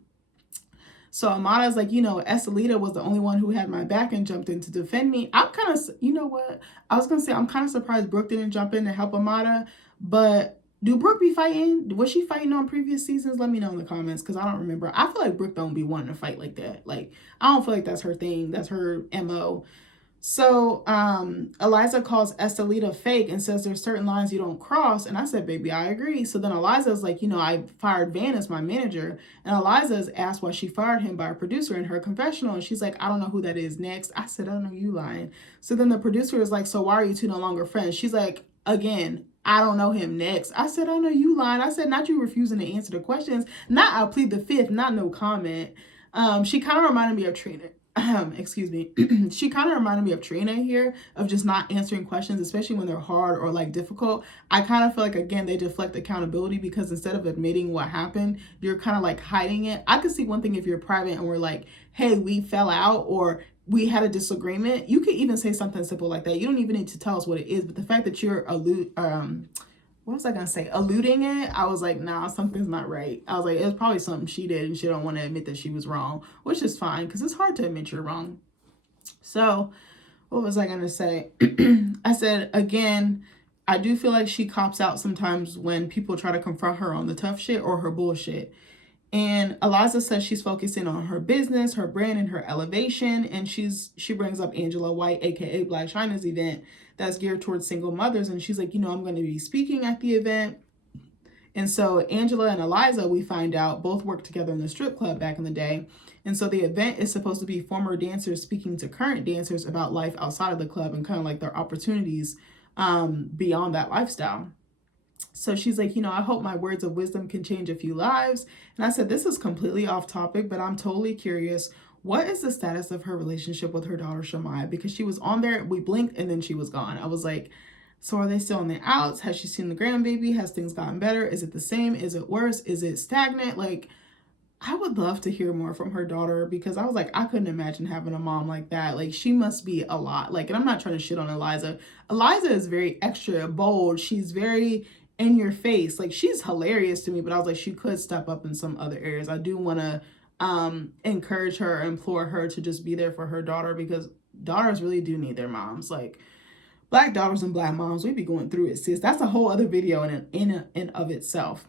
So Amada's like, Estelita was the only one who had my back and jumped in to defend me. I'm kind of, I'm kind of surprised Brooke didn't jump in to help Amada, but do Brooke be fighting? Was she fighting on previous seasons? Let me know in the comments, because I don't remember. I feel like Brooke don't be wanting to fight like that. Like, I don't feel like that's her thing. That's her MO. So Eliza calls Estelita fake and says there's certain lines you don't cross. And I said, baby, I agree. So then Eliza's like, I fired Van as my manager. And Eliza is asked why she fired him by a producer in her confessional. And she's like, I don't know who that is next. I said, I don't know, you lying. So then the producer is like, so why are you two no longer friends? She's like, again, I don't know him next. I said, I know you lying. I said, not you refusing to answer the questions. Not I plead the fifth, not no comment. She kind of reminded me of Trina. Excuse me. She kind of reminded me of Trina here, of just not answering questions, especially when they're hard or like difficult. I kind of feel like, again, they deflect accountability, because instead of admitting what happened, you're kind of like hiding it. I could see one thing if you're private and we're like, hey, we fell out, or we had a disagreement. You could even say something simple like that. You don't even need to tell us what it is. But the fact that you're what was I gonna say? Alluding it. I was like, nah, something's not right. I was like, it was probably something she did and she don't want to admit that she was wrong, which is fine because it's hard to admit you're wrong. So what was I gonna say? I said, again, I do feel like she cops out sometimes when people try to confront her on the tough shit or her bullshit. And Eliza says she's focusing on her business, her brand, and her elevation. And she brings up Angela White, aka Black China's event that's geared towards single mothers. And she's like, I'm going to be speaking at the event. And so Angela and Eliza, we find out, both worked together in the strip club back in the day. And so the event is supposed to be former dancers speaking to current dancers about life outside of the club and kind of like their opportunities beyond that lifestyle. So she's like, I hope my words of wisdom can change a few lives. And I said, this is completely off topic, but I'm totally curious. What is the status of her relationship with her daughter, Shamaya? Because she was on there, we blinked, and then she was gone. I was like, so are they still on the outs? Has she seen the grandbaby? Has things gotten better? Is it the same? Is it worse? Is it stagnant? Like, I would love to hear more from her daughter because I was like, I couldn't imagine having a mom like that. Like, she must be a lot. Like, and I'm not trying to shit on Eliza. Eliza is very extra bold. She's very in your face. Like, she's hilarious to me, but I was like, she could step up in some other areas. I do want to encourage her, implore her to just be there for her daughter because daughters really do need their moms. Like, Black daughters and Black moms, we be going through it, sis. That's a whole other video in of itself.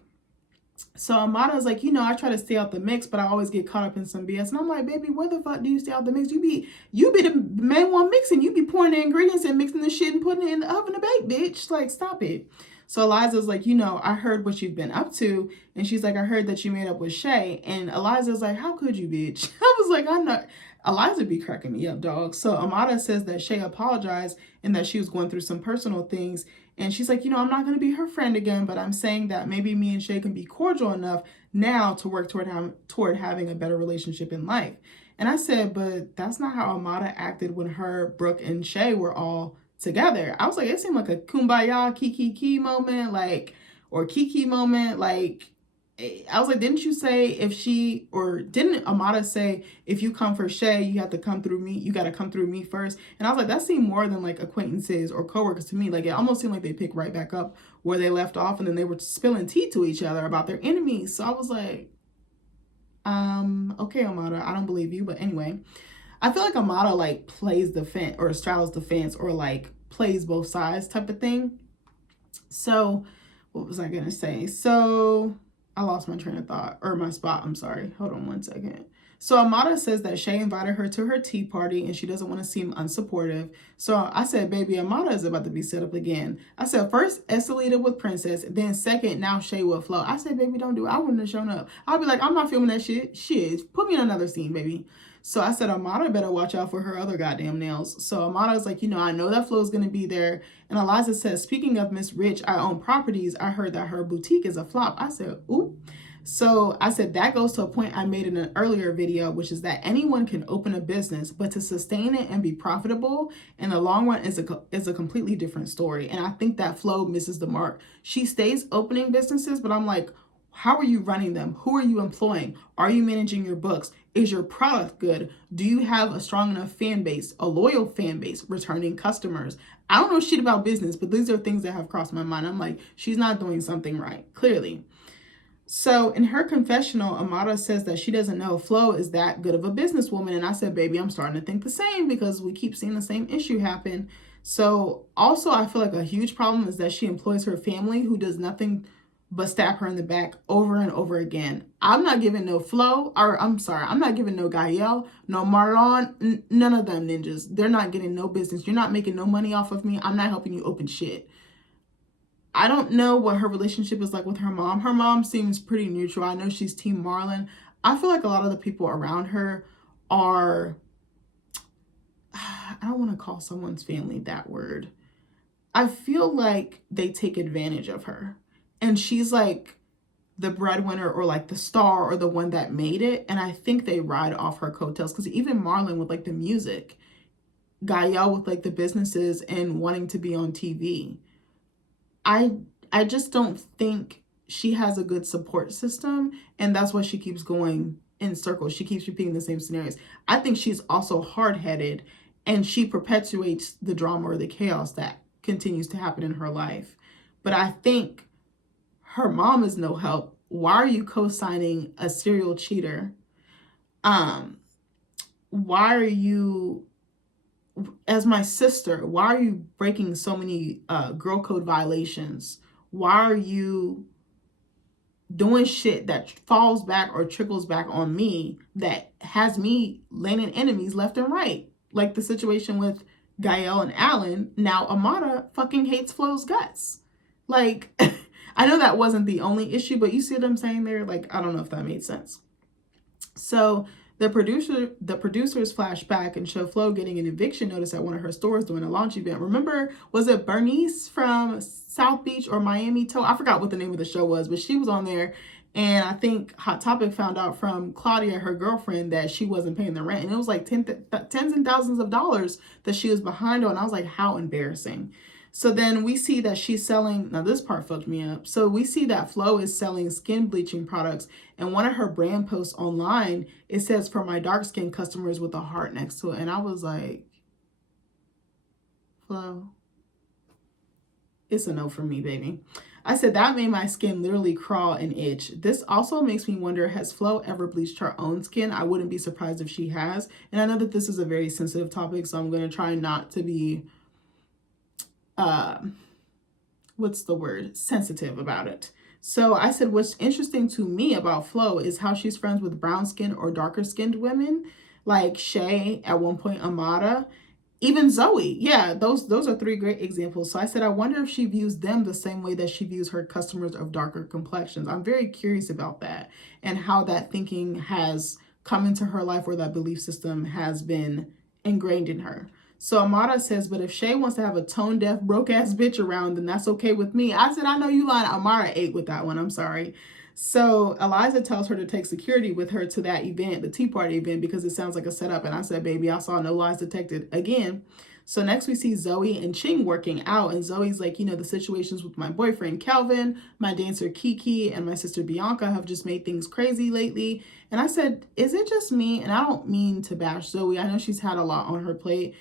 So Amada's like, I try to stay out the mix, but I always get caught up in some BS. And I'm like, baby, where the fuck do you stay out the mix? You be the main one mixing. You be pouring the ingredients and mixing the shit and putting it in the oven to bake, bitch. Like, stop it. So Eliza's like, I heard what you've been up to. And she's like, I heard that you made up with Shay. And Eliza's like, how could you, bitch? I was like, I'm not. Eliza be cracking me up, dog. So Amada says that Shay apologized and that she was going through some personal things. And she's like, I'm not going to be her friend again, but I'm saying that maybe me and Shay can be cordial enough now to work toward having a better relationship in life. And I said, but that's not how Amada acted when her, Brooke, and Shay were all together. I was like, it seemed like a kumbaya, kiki moment, or Kiki moment. Like, I was like, didn't you say didn't Amada say, if you come for Shay, you have to come through me, you got to come through me first? And I was like, that seemed more than like acquaintances or coworkers to me. Like, it almost seemed like they picked right back up where they left off, and then they were spilling tea to each other about their enemies. So I was like, okay, Amada, I don't believe you. But anyway, I feel like Amada like plays the fence or straddles the fence or like plays both sides type of thing. So what was I going to say? So I lost my train of thought, or my spot. I'm sorry. Hold on one second. So Amada says that Shay invited her to her tea party and she doesn't want to seem unsupportive. So I said, baby, Amada is about to be set up again. I said, first, Escalita with Princess. Then second, now Shay with Flo. I said, baby, don't do it. I wouldn't have shown up. I'll be like, I'm not filming that shit. Shit, put me in another scene, baby. So I said, Amada better watch out for her other goddamn nails. So Amada's like, I know that Flo's going to be there. And Eliza says, speaking of Miss Rich, I own properties. I heard that her boutique is a flop. I said, ooh. So I said, that goes to a point I made in an earlier video, which is that anyone can open a business, but to sustain it and be profitable in the long run is a completely different story. And I think that Flo misses the mark. She stays opening businesses, but I'm like, how are you running them? Who are you employing? Are you managing your books? Is your product good? Do you have a strong enough fan base, a loyal fan base, returning customers? I don't know shit about business, but these are things that have crossed my mind. I'm like, she's not doing something right, clearly. So in her confessional, Amada says that she doesn't know Flo is that good of a businesswoman. And I said, baby, I'm starting to think the same because we keep seeing the same issue happen. So also, I feel like a huge problem is that she employs her family who does nothing but stab her in the back over and over again. I'm not giving no Flo, or I'm sorry, I'm not giving no Gael, no Marlon, none of them ninjas. They're not getting no business. You're not making no money off of me. I'm not helping you open shit. I don't know what her relationship is like with her mom. Her mom seems pretty neutral. I know she's Team Marlon. I feel like a lot of the people around her are, I don't want to call someone's family that word. I feel like they take advantage of her. And she's like the breadwinner or like the star or the one that made it. And I think they ride off her coattails because even Marlon with like the music, Gael with like the businesses and wanting to be on TV. I just don't think she has a good support system. And that's why she keeps going in circles. She keeps repeating the same scenarios. I think she's also hard-headed and she perpetuates the drama or the chaos that continues to happen in her life. But I think her mom is no help. Why are you co-signing a serial cheater? Why are you, as my sister, why are you breaking so many girl code violations? Why are you doing shit that falls back or trickles back on me that has me landing enemies left and right? Like the situation with Gael and Alan. Now Amara fucking hates Flo's guts. Like, I know that wasn't the only issue, but you see what I'm saying there? Like, I don't know if that made sense. So the producers flash back and show Flo getting an eviction notice at one of her stores during a launch event. Remember, was it Bernice from South Beach or Miami Toe? I forgot what the name of the show was, but she was on there. And I think Hot Topic found out from Claudia, her girlfriend, that she wasn't paying the rent. And it was like tens and thousands of dollars that she was behind on. I was like, how embarrassing. So then we see that she's selling, now this part fucked me up. So we see that Flo is selling skin bleaching products, and one of her brand posts online, it says for my dark skin customers with a heart next to it. And I was like, Flo, it's a no for me, baby. I said that made my skin literally crawl and itch. This also makes me wonder, has Flo ever bleached her own skin? I wouldn't be surprised if she has. And I know that this is a very sensitive topic, so I'm going to try not to be what's the word? Sensitive about it. So I said, what's interesting to me about Flo is how she's friends with brown skinned or darker skinned women, like Shay, at one point Amada, even Zoe. Yeah, those are three great examples. So I said, I wonder if she views them the same way that she views her customers of darker complexions. I'm very curious about that and how that thinking has come into her life, or that belief system has been ingrained in her. So Amada says, but if Shay wants to have a tone deaf, broke ass bitch around, then that's okay with me. I said, I know you lying. Amara ate with that one. I'm sorry. So Eliza tells her to take security with her to that event, the Tea Party event, because it sounds like a setup. And I said, baby, I saw no lies detected again. So next we see Zoe and Ching working out. And Zoe's like, you know, the situations with my boyfriend, Calvin, my dancer, Kiki, and my sister, Bianca, have just made things crazy lately. And I said, is it just me? And I don't mean to bash Zoe. I know she's had a lot on her plate.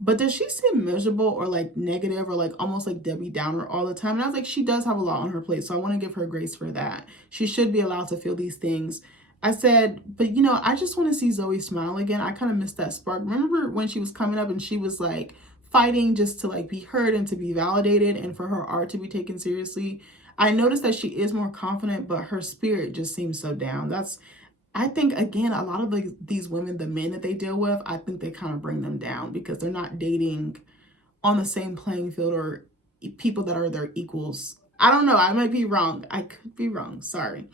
But does she seem miserable or like negative or like almost like Debbie Downer all the time? And I was like, she does have a lot on her plate. So I want to give her grace for that. She should be allowed to feel these things. I said, but you know, I just want to see Zoe smile again. I kind of missed that spark. Remember when she was coming up and she was like fighting just to like be heard and to be validated and for her art to be taken seriously? I noticed that she is more confident, but her spirit just seems so down. I think, again, a lot of these women, the men that they deal with, I think they kind of bring them down because they're not dating on the same playing field or people that are their equals. I don't know. I might be wrong. I could be wrong. Sorry.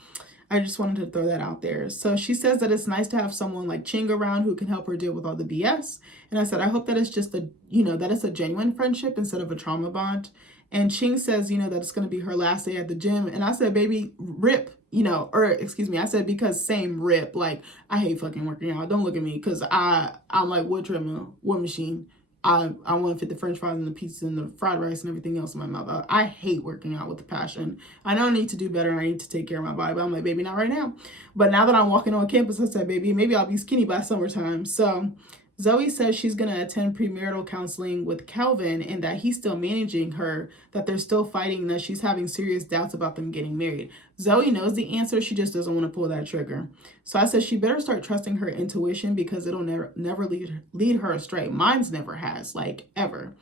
I just wanted to throw that out there. So she says that it's nice to have someone like Ching around who can help her deal with all the BS. And I said, I hope that it's just that it's a genuine friendship instead of a trauma bond. And Ching says, that it's going to be her last day at the gym. And I said, baby, rip, I said, because same rip. Like, I hate fucking working out. Don't look at me because I'm like wood treadmill, wood machine. I want to fit the french fries and the pizza and the fried rice and everything else in my mouth. I hate working out with a passion. I know I need to do better and I need to take care of my body, but I'm like, baby, not right now. But now that I'm walking on campus, I said, baby, maybe I'll be skinny by summertime. So Zoe says she's going to attend premarital counseling with Calvin and that he's still managing her, that they're still fighting, that she's having serious doubts about them getting married. Zoe knows the answer. She just doesn't want to pull that trigger. So I said she better start trusting her intuition because it'll never lead her astray. Mine's never has, like ever.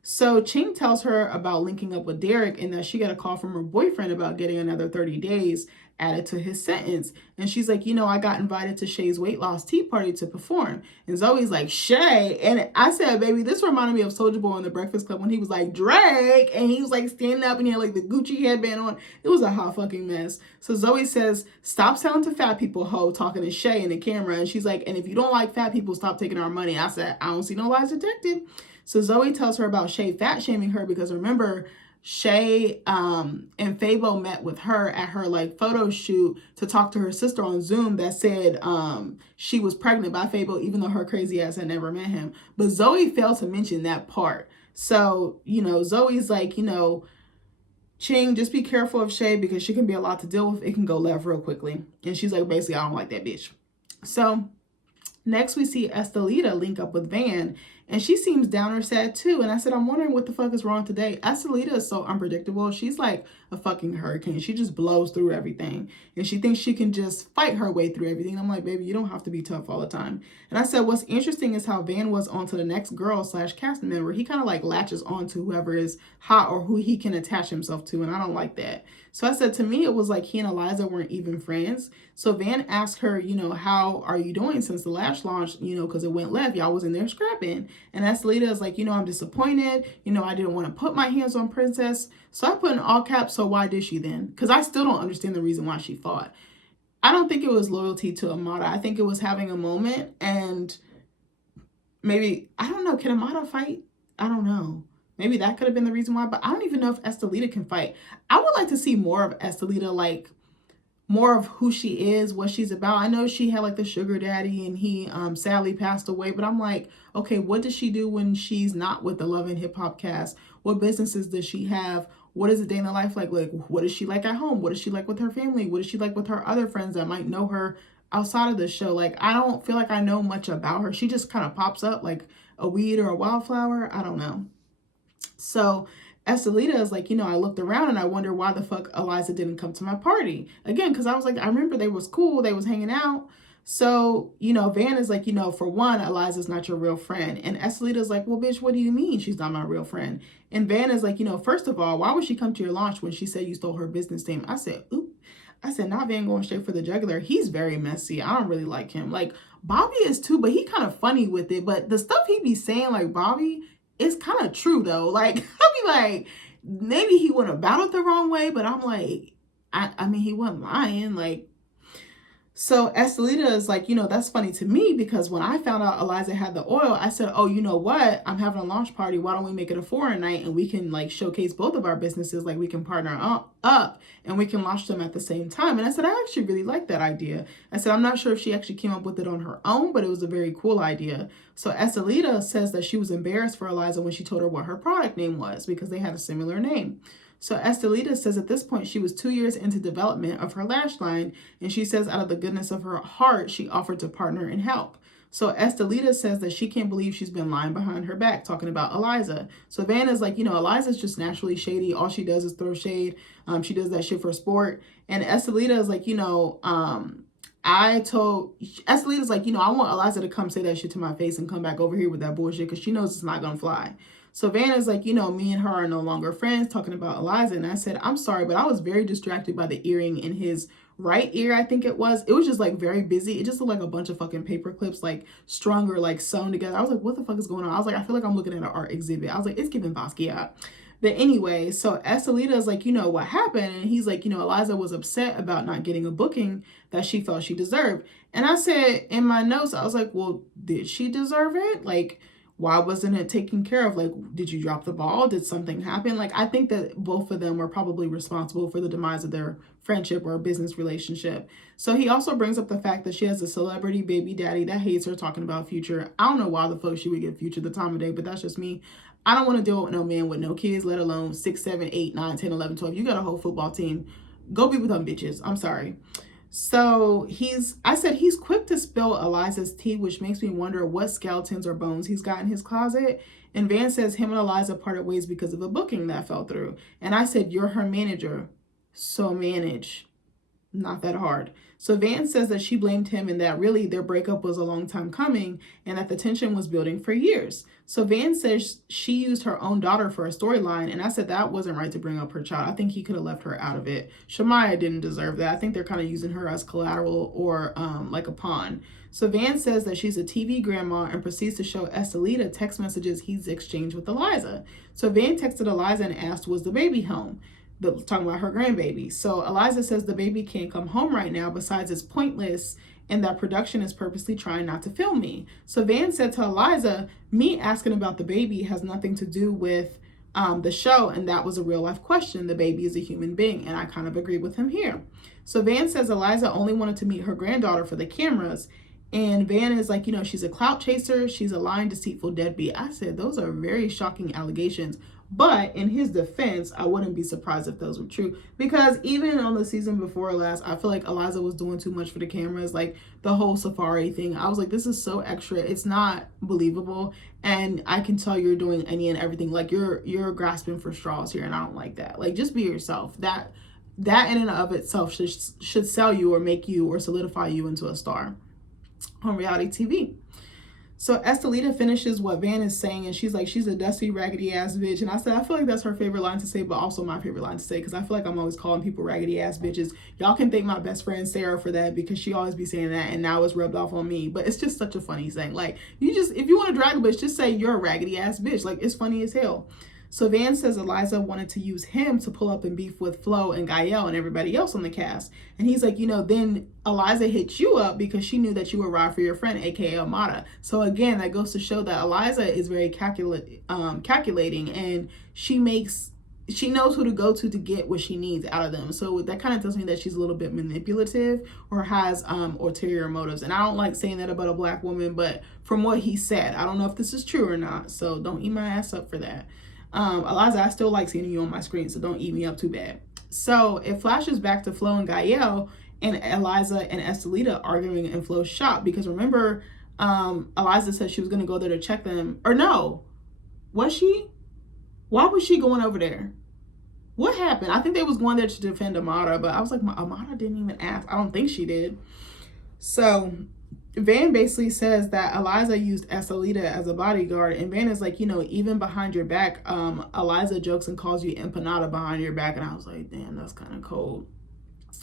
So Ching tells her about linking up with Derek and that she got a call from her boyfriend about getting another 30 days added to his sentence. And she's like, I got invited to Shay's weight loss tea party to perform. And Zoe's like, Shay. And I said, baby, this reminded me of Soulja Boy on The Breakfast Club when he was like, Drake. And he was like standing up and he had like the Gucci headband on. It was a hot fucking mess. So Zoe says, stop selling to fat people, ho, talking to Shay in the camera. And she's like, and if you don't like fat people, stop taking our money. I said, I don't see no lies detected. So Zoe tells her about Shay fat shaming her because remember, Shay and Fabo met with her at her like photo shoot to talk to her sister on Zoom that said she was pregnant by Fabo, even though her crazy ass had never met him. But Zoe failed to mention that part. So, Zoe's like, Ching, just be careful of Shay because she can be a lot to deal with. It can go left real quickly. And she's like, basically, I don't like that bitch. So next we see Estelita link up with Van. And she seems down or sad too. And I said, I'm wondering what the fuck is wrong today. Estelita is so unpredictable. She's like a fucking hurricane. She just blows through everything. And she thinks she can just fight her way through everything. I'm like, baby, you don't have to be tough all the time. And I said, what's interesting is how Van was on to the next girl / cast member. He kind of like latches on to whoever is hot or who he can attach himself to. And I don't like that. So I said, to me, it was like he and Eliza weren't even friends. So Van asked her, how are you doing since the lash launch, because it went left. Y'all was in there scrapping. And Estelita is like, I'm disappointed. I didn't want to put my hands on Princess. So I put in all caps, so why did she then? Because I still don't understand the reason why she fought. I don't think it was loyalty to Amada. I think it was having a moment and maybe, I don't know, can Amada fight? I don't know. Maybe that could have been the reason why, but I don't even know if Estelita can fight. I would like to see more of Estelita, like more of who she is, what she's about. I know she had like the sugar daddy and he sadly passed away, but I'm like, okay, what does she do when she's not with the Love and Hip Hop cast? What businesses does she have? What is a day in the life like? Like, what is she like at home? What is she like with her family? What is she like with her other friends that might know her outside of the show? Like, I don't feel like I know much about her. She just kind of pops up like a weed or a wildflower. I don't know. So Estelita is like, I looked around and I wonder why the fuck Eliza didn't come to my party. Again, because I was like, I remember they was cool. They was hanging out. So, Van is like, for one, Eliza's not your real friend. And Estelita is like, well, bitch, what do you mean she's not my real friend? And Van is like, first of all, why would she come to your launch when she said you stole her business name? I said, oop. I said, not Van going straight for the jugular. He's very messy. I don't really like him. Like, Bobby is too, but he kind of funny with it. But the stuff he be saying, like, Bobby, it's kind of true though. Like, I'll be like, maybe he went about it the wrong way, but I'm like, I mean, he wasn't lying. Like, so Estelita is like, that's funny to me because when I found out Eliza had the oil, I said, oh, you know what? I'm having a launch party. Why don't we make it a foreign night and we can like showcase both of our businesses? Like we can partner up and we can launch them at the same time. And I said, I actually really like that idea. I said, I'm not sure if she actually came up with it on her own, but it was a very cool idea. So Estelita says that she was embarrassed for Eliza when she told her what her product name was because they had a similar name. So Estelita says at this point she was 2 years into development of her lash line, and she says out of the goodness of her heart, she offered to partner and help. So Estelita says that she can't believe she's been lying behind her back talking about Eliza. So Van is like, Eliza's just naturally shady. All she does is throw shade. She does that shit for sport. And Estelita is like, Estelita's like, I want Eliza to come say that shit to my face and come back over here with that bullshit because she knows it's not going to fly. So Vanna's like, me and her are no longer friends, talking about Eliza. And I said, I'm sorry, but I was very distracted by the earring in his right ear, I think it was. It was just like very busy. It just looked like a bunch of fucking paper clips, like strung or like sewn together. I was like, what the fuck is going on? I was like, I feel like I'm looking at an art exhibit. I was like, it's giving Basquiat. But anyway, so Estelita is like, what happened? And he's like, Eliza was upset about not getting a booking that she felt she deserved. And I said in my notes, I was like, well, did she deserve it? Like, why wasn't it taken care of? Like, did you drop the ball? Did something happen? Like, I think that both of them were probably responsible for the demise of their friendship or business relationship. So he also brings up the fact that she has a celebrity baby daddy that hates her, talking about Future. I don't know why the fuck she would give Future the time of day, but that's just me. I don't want to deal with no man with no kids, let alone 6, 7, 8, 9, 10, 11, 12. You got a whole football team. Go be with them bitches. I'm sorry. So I said he's quick to spill Eliza's tea, which makes me wonder what skeletons or bones he's got in his closet. And Van says him and Eliza parted ways because of a booking that fell through. And I said, you're her manager, so manage. Not that hard. So Van says that she blamed him and that really their breakup was a long time coming and that the tension was building for years. So Van says she used her own daughter for a storyline, and I said that wasn't right to bring up her child. I think he could have left her out of it. Shamaya didn't deserve that. I think they're kind of using her as collateral or like a pawn. So Van says that she's a TV grandma and proceeds to show Estelita text messages he's exchanged with Eliza. So Van texted Eliza and asked, was the baby home? Talking about her grandbaby. So Eliza says the baby can't come home right now, besides it's pointless and that production is purposely trying not to film me. So Van said to Eliza, me asking about the baby has nothing to do with the show, and that was a real life question. The baby is a human being, and I kind of agree with him here. So Van says Eliza only wanted to meet her granddaughter for the cameras, and Van is like, she's a clout chaser, she's a lying, deceitful deadbeat. I said, those are very shocking allegations. But in his defense, I wouldn't be surprised if those were true, because even on the season before last, I feel like Eliza was doing too much for the cameras. Like the whole safari thing, I was like, this is so extra, it's not believable. And I can tell you're doing any and everything, like you're grasping for straws here, and I don't like that. Like, just be yourself. That in and of itself should sell you or make you or solidify you into a star on reality TV. So Estelita finishes what Van is saying, and she's like, she's a dusty, raggedy ass bitch. And I said, I feel like that's her favorite line to say, but also my favorite line to say, because I feel like I'm always calling people raggedy ass bitches. Y'all can thank my best friend Sarah for that, because she always be saying that, and now it's rubbed off on me. But it's just such a funny thing. Like, if you want to drag a bitch, just say you're a raggedy ass bitch. Like, it's funny as hell. So Van says Eliza wanted to use him to pull up and beef with Flo and Gael and everybody else on the cast. And he's like, then Eliza hit you up because she knew that you would ride for your friend, aka Amada. So again, that goes to show that Eliza is very calculating, and she knows who to go to get what she needs out of them. So that kind of tells me that she's a little bit manipulative or has ulterior motives. And I don't like saying that about a black woman, but from what he said, I don't know if this is true or not. So don't eat my ass up for that. Eliza, I still like seeing you on my screen, so don't eat me up too bad. So it flashes back to Flo and Gael, and Eliza and Estelita arguing in Flo's shop, because remember, Eliza said she was going to go there to check them. Or no, was she? Why was she going over there? What happened? I think they was going there to defend Amada, but I was like, Amada didn't even ask. I don't think she did. So Van basically says that Eliza used Estelita as a bodyguard, and Van is like, even behind your back, Eliza jokes and calls you empanada behind your back. And I was like, damn, that's kind of cold.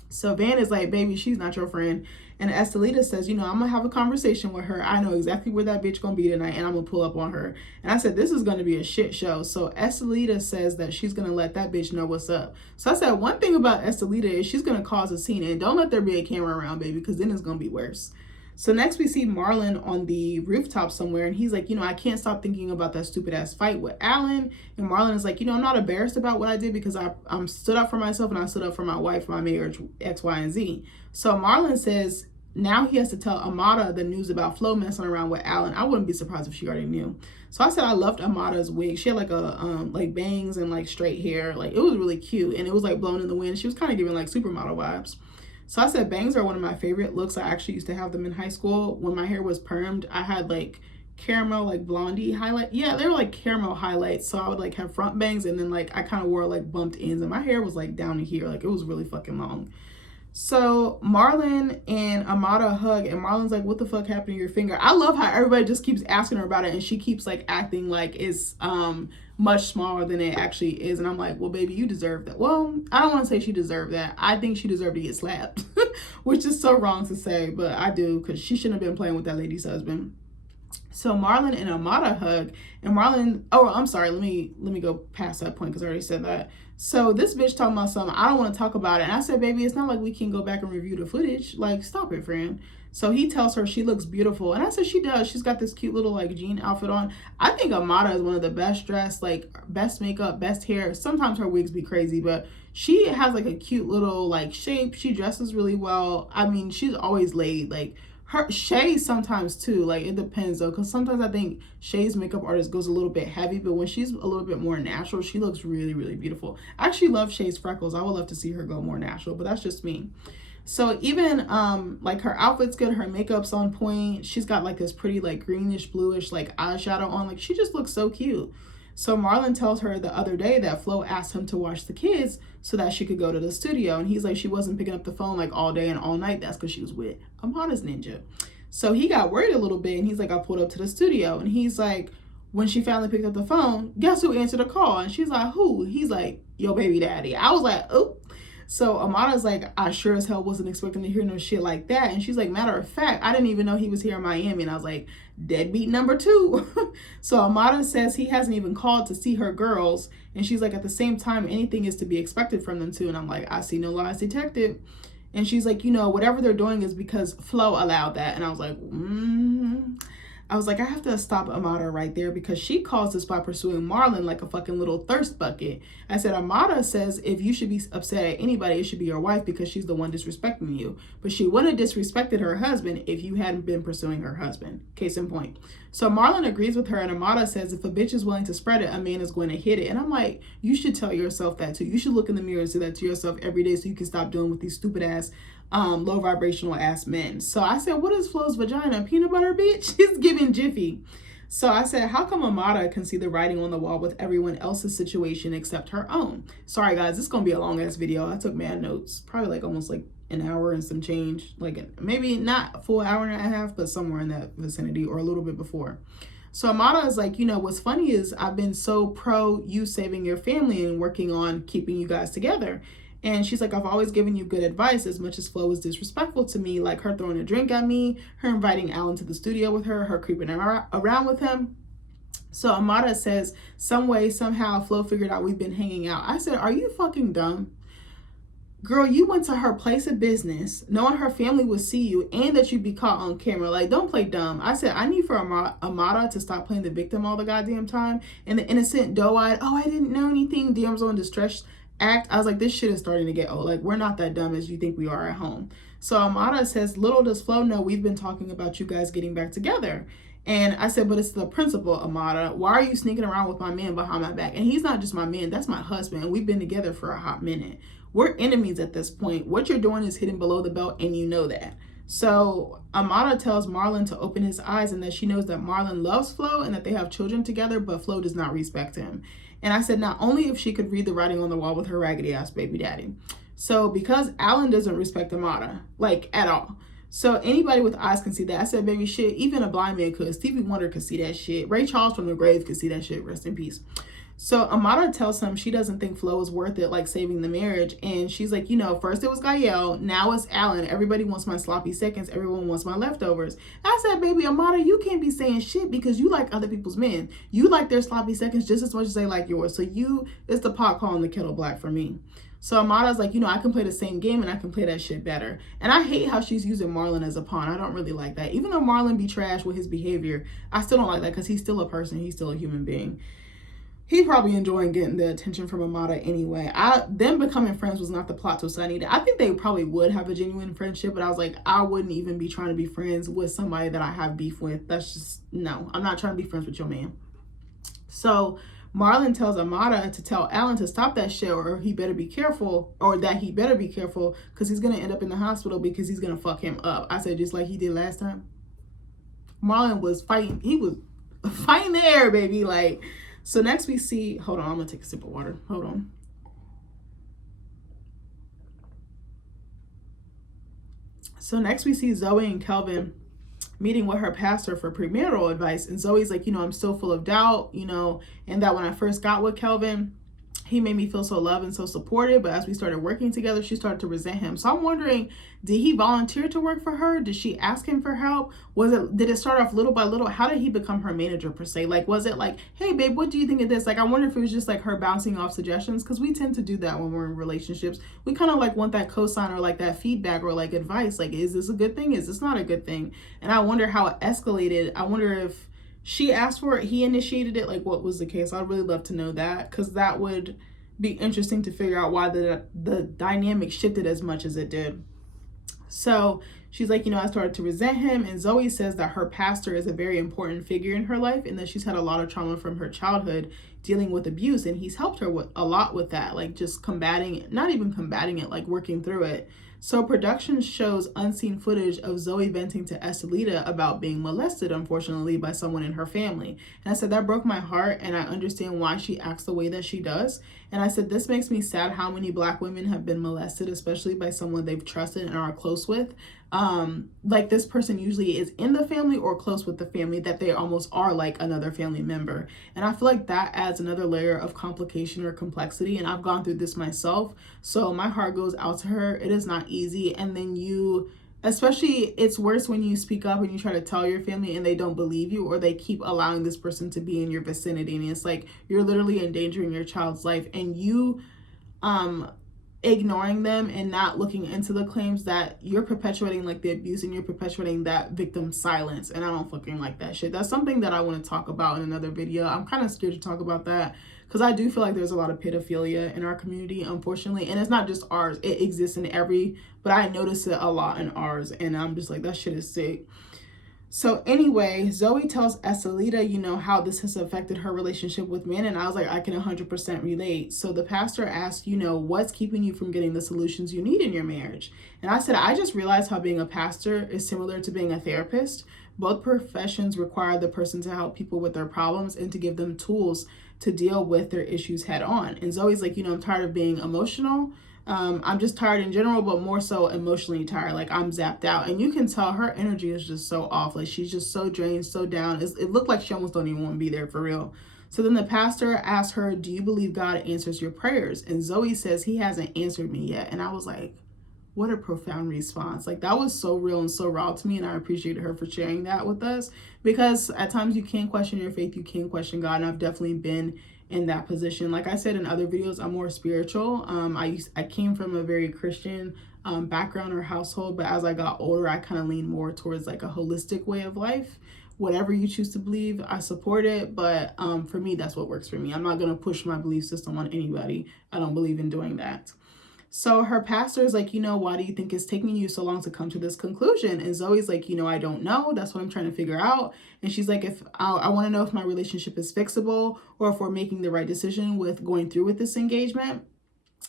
So Van is like, baby, she's not your friend. And Estelita says, I'm gonna have a conversation with her. I know exactly where that bitch gonna be tonight, and I'm gonna pull up on her. And I said, this is gonna be a shit show. So Estelita says that she's gonna let that bitch know what's up. So I said, one thing about Estelita is she's gonna cause a scene, and don't let there be a camera around, baby, because then it's gonna be worse. So next we see Marlon on the rooftop somewhere, and he's like, I can't stop thinking about that stupid ass fight with Alan. And Marlon is like, I'm not embarrassed about what I did, because I'm stood up for myself, and I stood up for my wife, my marriage, X, Y, and Z. So Marlon says now he has to tell Amada the news about Flo messing around with Alan. I wouldn't be surprised if she already knew. So I said I loved Amada's wig. She had like a like bangs and like straight hair. Like, it was really cute, and it was like blown in the wind. She was kind of giving like supermodel vibes. So I said bangs are one of my favorite looks. I actually used to have them in high school. When my hair was permed, I had like caramel, like blondie highlight. Yeah, they were like caramel highlights. So I would like have front bangs, and then like I kind of wore like bumped ends, and my hair was like down to here. Like, it was really fucking long. So Marlon and Amada hug, and Marlon's like, what the fuck happened to your finger? I love how everybody just keeps asking her about it, and she keeps like acting like it's much smaller than it actually is. And I'm like, well, baby, you deserve that. Well, I don't want to say she deserved that. I think she deserved to get slapped, which is so wrong to say, but I do, because she shouldn't have been playing with that lady's husband. So Marlon and Amada hug, and Marlon, oh, I'm sorry, let me go past that point, because I already said that. So this bitch talking about something, I don't want to talk about it. And I said, baby, it's not like we can go back and review the footage. Like, stop it, friend. So he tells her she looks beautiful. And I said, she does. She's got this cute little like jean outfit on. I think Amada is one of the best dressed, like best makeup, best hair. Sometimes her wigs be crazy, but she has like a cute little like shape. She dresses really well. I mean, she's always laid. Like, her Shay sometimes too, like it depends though, because sometimes I think Shay's makeup artist goes a little bit heavy, but when she's a little bit more natural, she looks really, really beautiful. I actually love Shay's freckles. I would love to see her go more natural, but that's just me. So even like her outfit's good, her makeup's on point. She's got like this pretty like greenish bluish like eyeshadow on. Like, she just looks so cute. So Marlon tells her the other day that Flo asked him to watch the kids so that she could go to the studio. And he's like, she wasn't picking up the phone like all day and all night. That's because she was with Amada's ninja. So he got worried a little bit, and he's like, I pulled up to the studio. And he's like, when she finally picked up the phone, guess who answered the call? And she's like, who? He's like, your baby daddy. I was like, oh. So Amada's like, I sure as hell wasn't expecting to hear no shit like that. And she's like, matter of fact, I didn't even know he was here in Miami. And I was like, deadbeat number 2. So Amada says he hasn't even called to see her girls. And she's like, at the same time, anything is to be expected from them too. And I'm like, I see no lies detected. And she's like, whatever they're doing is because Flo allowed that. And I was like, I was like, I have to stop Amada right there because she caused this by pursuing Marlon like a fucking little thirst bucket. I said, Amada says if you should be upset at anybody, it should be your wife because she's the one disrespecting you. But she wouldn't have disrespected her husband if you hadn't been pursuing her husband. Case in point. So Marlon agrees with her, and Amada says if a bitch is willing to spread it, a man is going to hit it. And I'm like, you should tell yourself that too. You should look in the mirror and say that to yourself every day so you can stop dealing with these stupid ass low vibrational ass men. So I said, what is Flo's vagina? Peanut butter, bitch? She's giving Jiffy. So I said, how come Amada can see the writing on the wall with everyone else's situation except her own? Sorry guys, this is gonna be a long ass video. I took mad notes, probably like almost like an hour and some change, like maybe not a full hour and a half, but somewhere in that vicinity or a little bit before. So Amada is like, you know, what's funny is I've been so pro you saving your family and working on keeping you guys together. And she's like, I've always given you good advice as much as Flo was disrespectful to me, like her throwing a drink at me, her inviting Alan to the studio with her creeping around with him. So Amada says, some way, somehow, Flo figured out we've been hanging out. I said, are you fucking dumb? Girl, you went to her place of business, knowing her family would see you and that you'd be caught on camera. Like, don't play dumb. I said, I need for Amada to stop playing the victim all the goddamn time. And the innocent, doe-eyed, oh, I didn't know anything, damsel in distress act. I was like, this shit is starting to get old. Like, we're not that dumb as you think we are at home. So Amada says, little does Flo know we've been talking about you guys getting back together. And I said, but it's the principle, Amada. Why are you sneaking around with my man behind my back? And he's not just my man, that's my husband. And we've been together for a hot minute. We're enemies at this point. What you're doing is hidden below the belt, and you know that. So Amada tells Marlon to open his eyes and that she knows that Marlon loves Flo and that they have children together, but Flo does not respect him. And I said, not only if she could read the writing on the wall with her raggedy ass baby daddy. So because Alan doesn't respect Amada, like at all. So anybody with eyes can see that. I said, baby, shit, even a blind man could. Stevie Wonder could see that shit. Ray Charles from the grave could see that shit. Rest in peace. So Amada tells him she doesn't think Flo is worth it, like saving the marriage. And she's like, you know, first it was Gael, now it's Alan. Everybody wants my sloppy seconds. Everyone wants my leftovers. I said, baby, Amada, you can't be saying shit because you like other people's men. You like their sloppy seconds just as much as they like yours. So it's the pot calling the kettle black for me. So Amada's like, you know, I can play the same game and I can play that shit better. And I hate how she's using Marlon as a pawn. I don't really like that. Even though Marlon be trash with his behavior, I still don't like that because he's still a person. He's still a human being. He's probably enjoying getting the attention from Amada anyway. Them becoming friends was not the plot twist I needed. I think they probably would have a genuine friendship, but I was like, I wouldn't even be trying to be friends with somebody that I have beef with. That's just, no, I'm not trying to be friends with your man. So Marlon tells Amada to tell Alan to stop that shit or he better be careful, or that he better be careful because he's going to end up in the hospital because he's going to fuck him up. I said, just like he did last time. Marlon was fighting. He was fighting the air, baby. Like, so next we see, hold on, I'm going to take a sip of water. Hold on. So next we see Zoe and Kelvin meeting with her pastor for premarital advice. And Zoe's like, you know, I'm still full of doubt, you know, and that when I first got with Kelvin, he made me feel so loved and so supported. But as we started working together, she started to resent him. So I'm wondering, did he volunteer to work for her? Did she ask him for help? Did it start off little by little? How did he become her manager per se? Like, was it like, hey babe, what do you think of this? Like, I wonder if it was just like her bouncing off suggestions, because we tend to do that when we're in relationships. We kind of like want that cosign or like that feedback or like advice. Like, is this a good thing? Is this not a good thing? And I wonder how it escalated. I wonder if she asked for it, he initiated it, like what was the case? I'd really love to know that, because that would be interesting to figure out why the dynamic shifted as much as it did. So she's like, you know, I started to resent him. And Zoe says that her pastor is a very important figure in her life and that she's had a lot of trauma from her childhood dealing with abuse. And he's helped her with a lot with that, like just combating it, not even combating it, like working through it. So production shows unseen footage of Zoe venting to Estelita about being molested, unfortunately, by someone in her family. And I said, that broke my heart, and I understand why she acts the way that she does. And I said, this makes me sad how many Black women have been molested, especially by someone they've trusted and are close with. Like this person usually is in the family or close with the family, that they almost are like another family member. And I feel like that adds another layer of complication or complexity. And I've gone through this myself. So my heart goes out to her. It is not easy. And then especially it's worse when you speak up and you try to tell your family and they don't believe you, or they keep allowing this person to be in your vicinity. And it's like, you're literally endangering your child's life, and ignoring them and not looking into the claims, that you're perpetuating like the abuse and you're perpetuating that victim silence. And I don't fucking like that shit. That's something that I want to talk about in another video. I'm kind of scared to talk about that because I do feel like there's a lot of pedophilia in our community, unfortunately. And it's not just ours, it exists in but I notice it a lot in ours, and I'm just like, that shit is sick. So anyway, Zoe tells Estelita, how this has affected her relationship with men. And I was like, I can 100% relate. So the pastor asked, what's keeping you from getting the solutions you need in your marriage? And I said, I just realized how being a pastor is similar to being a therapist. Both professions require the person to help people with their problems and to give them tools to deal with their issues head on. And Zoe's like, I'm tired of being emotional. I'm just tired in general, but more so emotionally tired. Like, I'm zapped out, and you can tell her energy is just so off. Like, she's just so drained, so down. It looked like she almost don't even want to be there for real. So then the pastor asked her, do you believe God answers your prayers? And Zoe says, he hasn't answered me yet. And I was like, what a profound response. Like, that was so real and so raw to me, and I appreciated her for sharing that with us, because at times you can question your faith, you can question God, and I've definitely been in that position. Like I said in other videos, I'm more spiritual. I came from a very Christian background or household, but as I got older, I kind of leaned more towards like a holistic way of life. Whatever you choose to believe, I support it, but for me, that's what works for me. I'm not going to push my belief system on anybody. I don't believe in doing that. So her pastor is like, why do you think it's taking you so long to come to this conclusion? And Zoe's like, I don't know. That's what I'm trying to figure out. And she's like, if I want to know if my relationship is fixable, or if we're making the right decision with going through with this engagement,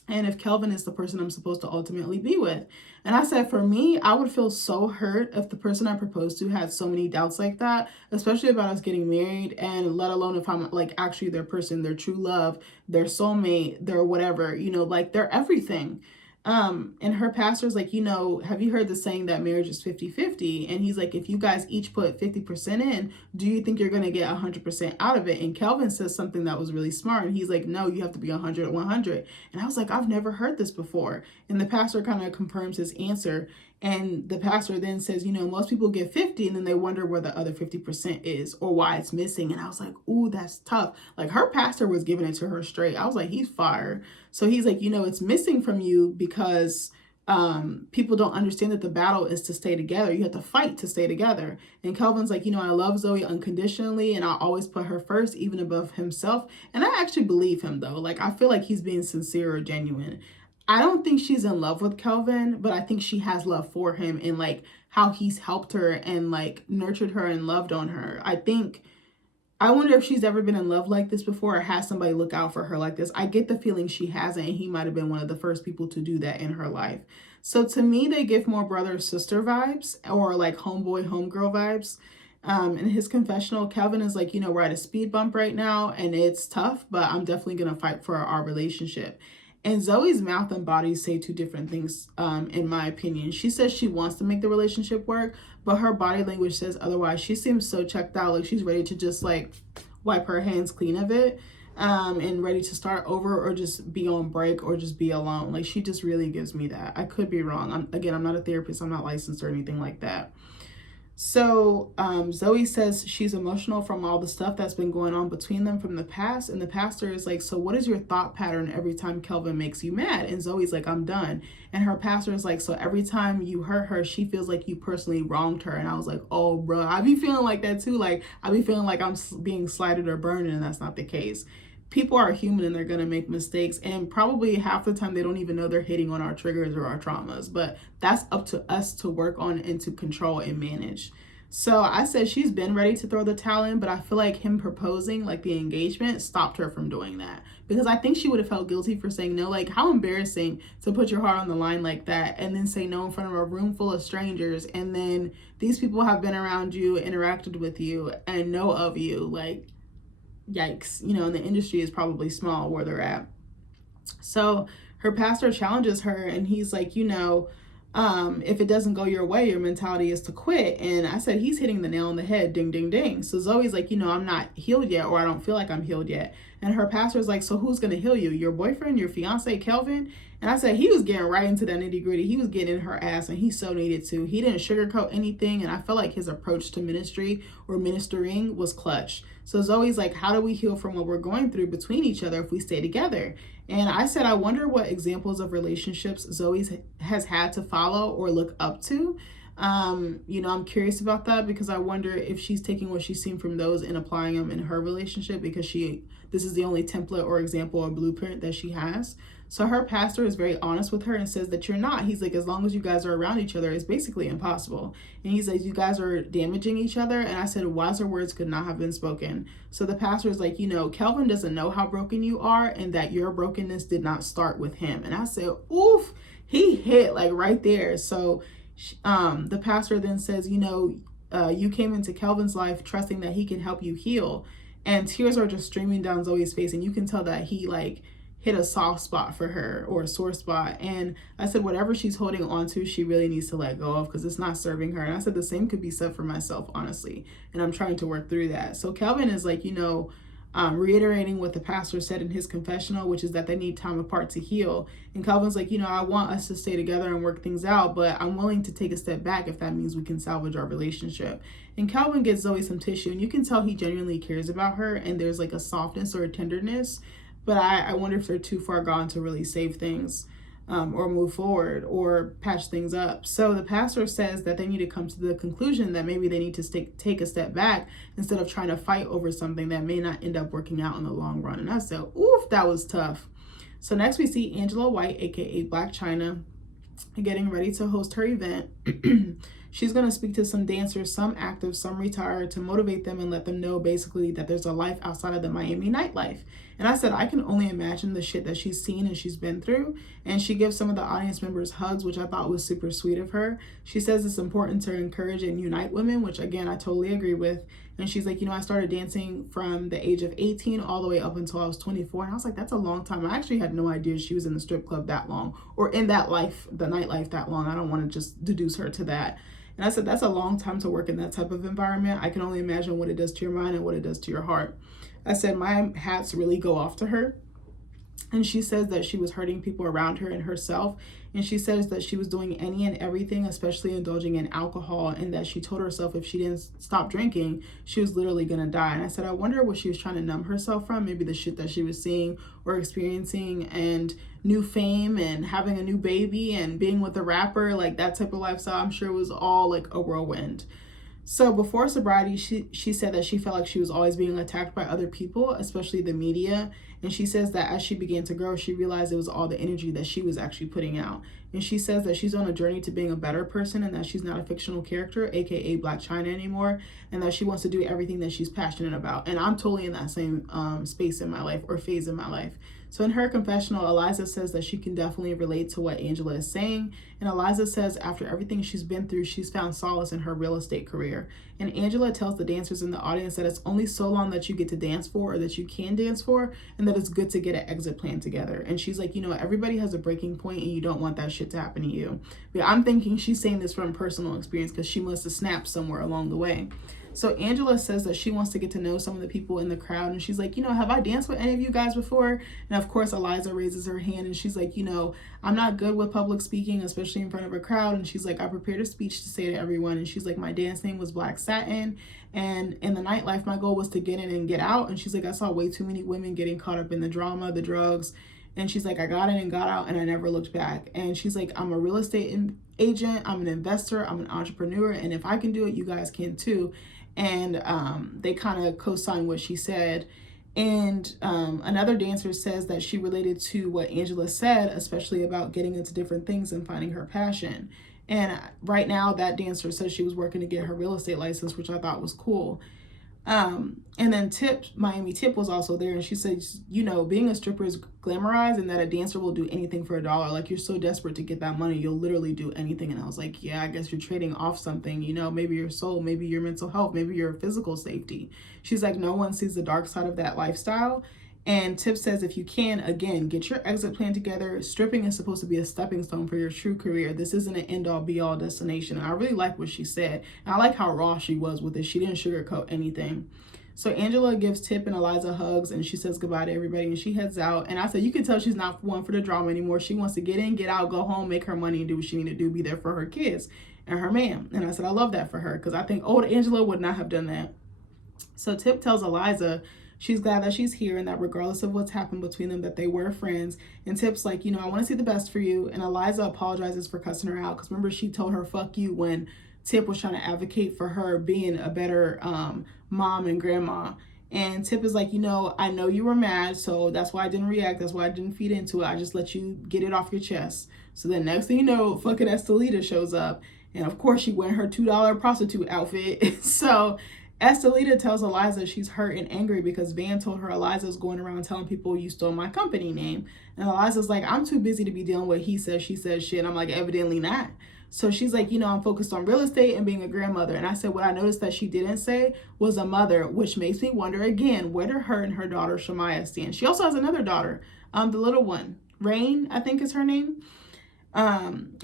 and if Kelvin is the person I'm supposed to ultimately be with. And I said, for me, I would feel so hurt if the person I proposed to had so many doubts like that, especially about us getting married, and let alone if I'm like actually their person, their true love, their soulmate, their whatever, like their everything. And her pastor's like, have you heard the saying that marriage is 50-50? And he's like, if you guys each put 50% in, do you think you're going to get 100% out of it? And Kelvin says something that was really smart. And he's like, no, you have to be 100. And I was like, I've never heard this before. And the pastor kind of confirms his answer. And the pastor then says, most people get 50 and then they wonder where the other 50% is or why it's missing. And I was like, ooh, that's tough. Like, her pastor was giving it to her straight. I was like, he's fired. So he's like, it's missing from you because people don't understand that the battle is to stay together. You have to fight to stay together. And Kelvin's like, I love Zoe unconditionally, and I always put her first, even above himself. And I actually believe him, though. Like, I feel like he's being sincere or genuine. I don't think she's in love with Kelvin, but I think she has love for him and like how he's helped her and like nurtured her and loved on her. I wonder if she's ever been in love like this before, or has somebody look out for her like this. I get the feeling she hasn't, and he might have been one of the first people to do that in her life. So to me, they give more brother-sister vibes, or like homeboy, homegirl vibes. In his confessional, Kelvin is like, we're at a speed bump right now and it's tough, but I'm definitely going to fight for our relationship. And Zoe's mouth and body say two different things, in my opinion. She says she wants to make the relationship work, but her body language says otherwise. She seems so checked out, like she's ready to just like wipe her hands clean of it, and ready to start over, or just be on break, or just be alone. Like, she just really gives me that. I could be wrong. I'm not a therapist. I'm not licensed or anything like that. So Zoe says she's emotional from all the stuff that's been going on between them from the past. And the pastor is like, so what is your thought pattern every time Kelvin makes you mad? And Zoe's like, I'm done. And her pastor is like, so every time you hurt her, she feels like you personally wronged her. And I was like, oh, bro, I be feeling like that too. Like, I be feeling like I'm being slighted or burned, and that's not the case. People are human and they're going to make mistakes, and probably half the time they don't even know they're hitting on our triggers or our traumas, but that's up to us to work on and to control and manage. So I said she's been ready to throw the towel in, but I feel like him proposing, like the engagement, stopped her from doing that, because I think she would have felt guilty for saying no. Like, how embarrassing to put your heart on the line like that and then say no in front of a room full of strangers, and then these people have been around you, interacted with you, and know of you. Like, yikes. And the industry is probably small where they're at. So her pastor challenges her, and he's like, if it doesn't go your way, your mentality is to quit. And I said, he's hitting the nail on the head. Ding, ding, ding. So Zoe's like, I'm not healed yet, or I don't feel like I'm healed yet. And her pastor's like, so who's going to heal you? Your boyfriend, your fiance, Kelvin? And I said, he was getting right into that nitty gritty. He was getting in her ass, and he so needed to. He didn't sugarcoat anything. And I felt like his approach to ministry or ministering was clutch. So Zoe's like, how do we heal from what we're going through between each other if we stay together? And I said, I wonder what examples of relationships Zoe has had to follow or look up to. I'm curious about that because I wonder if she's taking what she's seen from those and applying them in her relationship, because this is the only template or example or blueprint that she has. So her pastor is very honest with her and says that you're not. He's like, as long as you guys are around each other, it's basically impossible. And he's like, you guys are damaging each other. And I said, wiser words could not have been spoken. So the pastor is like, Kelvin doesn't know how broken you are and that your brokenness did not start with him. And I said, oof, he hit like right there. So the pastor then says, you came into Kelvin's life trusting that he can help you heal. And tears are just streaming down Zoe's face. And you can tell that he hit a soft spot for her, or a sore spot. And I said, whatever she's holding on to, she really needs to let go of, because it's not serving her. And I said, the same could be said for myself, honestly. And I'm trying to work through that. So Kelvin is like, reiterating what the pastor said in his confessional, which is that they need time apart to heal. And Calvin's like, I want us to stay together and work things out, but I'm willing to take a step back if that means we can salvage our relationship. And Calvin gives Zoe some tissue, and you can tell he genuinely cares about her, and there's like a softness or a tenderness. But I wonder if they're too far gone to really save things, or move forward or patch things up. So the pastor says that they need to come to the conclusion that maybe they need to take a step back instead of trying to fight over something that may not end up working out in the long run. And I said, oof, that was tough. So next we see Angela White, aka Black China, getting ready to host her event. She's going to speak to some dancers, some active, some retired, to motivate them and let them know basically that there's a life outside of the Miami nightlife. And I said, I can only imagine the shit that she's seen and she's been through. And she gives some of the audience members hugs, which I thought was super sweet of her. She says it's important to encourage and unite women, which again, I totally agree with. And she's like, I started dancing from the age of 18 all the way up until I was 24. And I was like, that's a long time. I actually had no idea she was in the strip club that long, or in that life, the nightlife that long. I don't want to just deduce her to that. And I said, that's a long time to work in that type of environment. I can only imagine what it does to your mind and what it does to your heart. I said, my hats really go off to her. And she says that she was hurting people around her and herself. And she says that she was doing any and everything, especially indulging in alcohol, and that she told herself if she didn't stop drinking, she was literally going to die. And I said, I wonder what she was trying to numb herself from, maybe the shit that she was seeing or experiencing, and new fame and having a new baby and being with a rapper, like that type of lifestyle. I'm sure it was all like a whirlwind. So before sobriety, she said that she felt like she was always being attacked by other people, especially the media. And she says that as she began to grow, she realized it was all the energy that she was actually putting out. And she says that she's on a journey to being a better person, and that she's not a fictional character, aka Black China, anymore, and that she wants to do everything that she's passionate about. And I'm totally in that same space in my life, or phase in my life. So in her confessional, Eliza says that she can definitely relate to what Angela is saying. And Eliza says after everything she's been through, she's found solace in her real estate career. And Angela tells the dancers in the audience that it's only so long that you get to dance for, or that you can dance for, and that it's good to get an exit plan together. And she's like, everybody has a breaking point, and you don't want that shit to happen to you. But I'm thinking she's saying this from personal experience, because she must have snapped somewhere along the way. So Angela says that she wants to get to know some of the people in the crowd. And she's like, have I danced with any of you guys before? And of course, Eliza raises her hand, and she's like, I'm not good with public speaking, especially in front of a crowd. And she's like, I prepared a speech to say to everyone. And she's like, my dance name was Black Satin. And in the nightlife, my goal was to get in and get out. And she's like, I saw way too many women getting caught up in the drama, the drugs. And she's like, I got in and got out, and I never looked back. And she's like, I'm a real estate agent. I'm an investor. I'm an entrepreneur. And if I can do it, you guys can too. And they kind of co-sign what she said. And another dancer says that she related to what Angela said, especially about getting into different things and finding her passion. And right now, that dancer says she was working to get her real estate license, which I thought was cool. And then Miami Tip was also there, and she said, being a stripper is glamorized, and that a dancer will do anything for $1. Like, you're so desperate to get that money, you'll literally do anything. And I was like, yeah, I guess you're trading off something, maybe your soul, maybe your mental health, maybe your physical safety. She's like, no one sees the dark side of that lifestyle. And Tip says, if you can, again, get your exit plan together. Stripping is supposed to be a stepping stone for your true career. This isn't an end-all, be-all destination. And I really like what she said. And I like how raw she was with it. She didn't sugarcoat anything. So Angela gives Tip and Eliza hugs, and she says goodbye to everybody, and she heads out. And I said, you can tell she's not one for the drama anymore. She wants to get in, get out, go home, make her money, and do what she need to do, be there for her kids and her man. And I said, I love that for her, because I think old Angela would not have done that. So Tip tells Eliza She's glad that she's here and that regardless of what's happened between them, that they were friends. And Tip's like, I want to see the best for you. And Eliza apologizes for cussing her out because remember, she told her fuck you when Tip was trying to advocate for her being a better mom and grandma. And Tip is like, I know you were mad, so that's why I didn't react. That's why I didn't feed into it. I just let you get it off your chest. So then next thing you know, fucking Estelita shows up. And of course, she wearing her $2 prostitute outfit. So Estelita tells Eliza she's hurt and angry because Van told her Eliza's going around telling people you stole my company name. And Eliza's like, I'm too busy to be dealing with he says, she says shit. I'm like, evidently not. So she's like, I'm focused on real estate and being a grandmother. And I said, what I noticed that she didn't say was a mother, which makes me wonder again, where do her and her daughter Shamaya stand? She also has another daughter, the little one, Rain, I think is her name.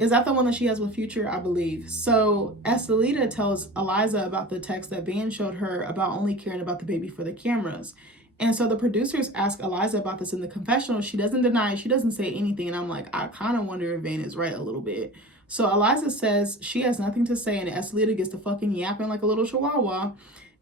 Is that the one that she has with Future? I believe. So Estelita tells Eliza about the text that Van showed her about only caring about the baby for the cameras. And so the producers ask Eliza about this in the confessional. She doesn't deny it. She doesn't say anything. And I'm like, I kind of wonder if Van is right a little bit. So Eliza says she has nothing to say, and Estelita gets to fucking yapping like a little chihuahua.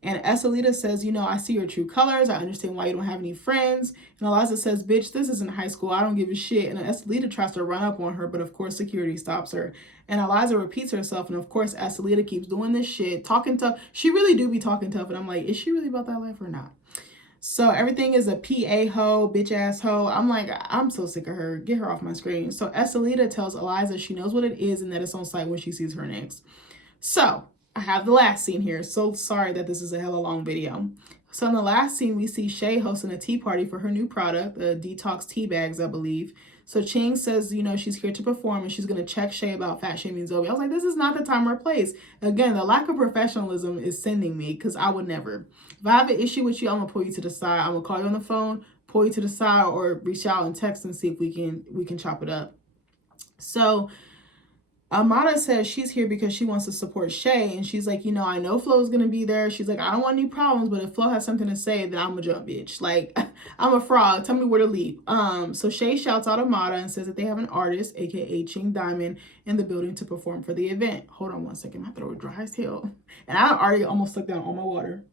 And Estelita says, I see your true colors. I understand why you don't have any friends. And Eliza says, bitch, this isn't high school. I don't give a shit. And Estelita tries to run up on her, but of course security stops her. And Eliza repeats herself. And of course, Estelita keeps doing this shit, talking tough. She really do be talking tough. And I'm like, is she really about that life or not? So everything is a PA hoe, bitch ass hoe. I'm like, I'm so sick of her. Get her off my screen. So Estelita tells Eliza she knows what it is and that it's on site when she sees her next. So I have the last scene here. So sorry that this is a hella long video. So in the last scene, we see Shay hosting a tea party for her new product, the detox tea bags, I believe. So Ching says, she's here to perform and she's going to check Shay about fat shaming Zoe. I was like, this is not the time or place. Again, the lack of professionalism is sending me because I would never. If I have an issue with you, I'm going to pull you to the side. I'm going to call you on the phone, pull you to the side, or reach out and text and see if we can chop it up. So Amada says she's here because she wants to support Shay. And she's like, I know Flo's going to be there. She's like, I don't want any problems, but if Flo has something to say, then I'm a jump bitch. Like, I'm a frog. Tell me where to leave. So Shay shouts out Amada and says that they have an artist, aka Ching Diamond, in the building to perform for the event. Hold on one second. My throat dry as hell. And I already almost sucked down all my water.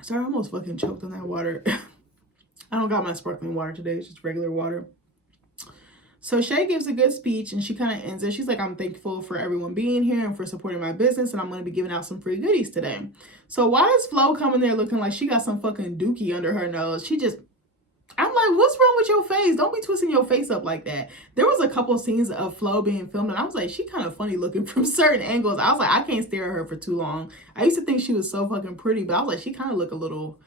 Sorry, I almost fucking choked on that water. I don't got my sparkling water today. It's just regular water. So Shay gives a good speech and she kind of ends it. She's like, I'm thankful for everyone being here and for supporting my business. And I'm going to be giving out some free goodies today. So why is Flo coming there looking like she got some fucking dookie under her nose? I'm like, what's wrong with your face? Don't be twisting your face up like that. There was a couple scenes of Flo being filmed and I was like, she kind of funny looking from certain angles. I was like, I can't stare at her for too long. I used to think she was so fucking pretty, but I was like, she kind of look a little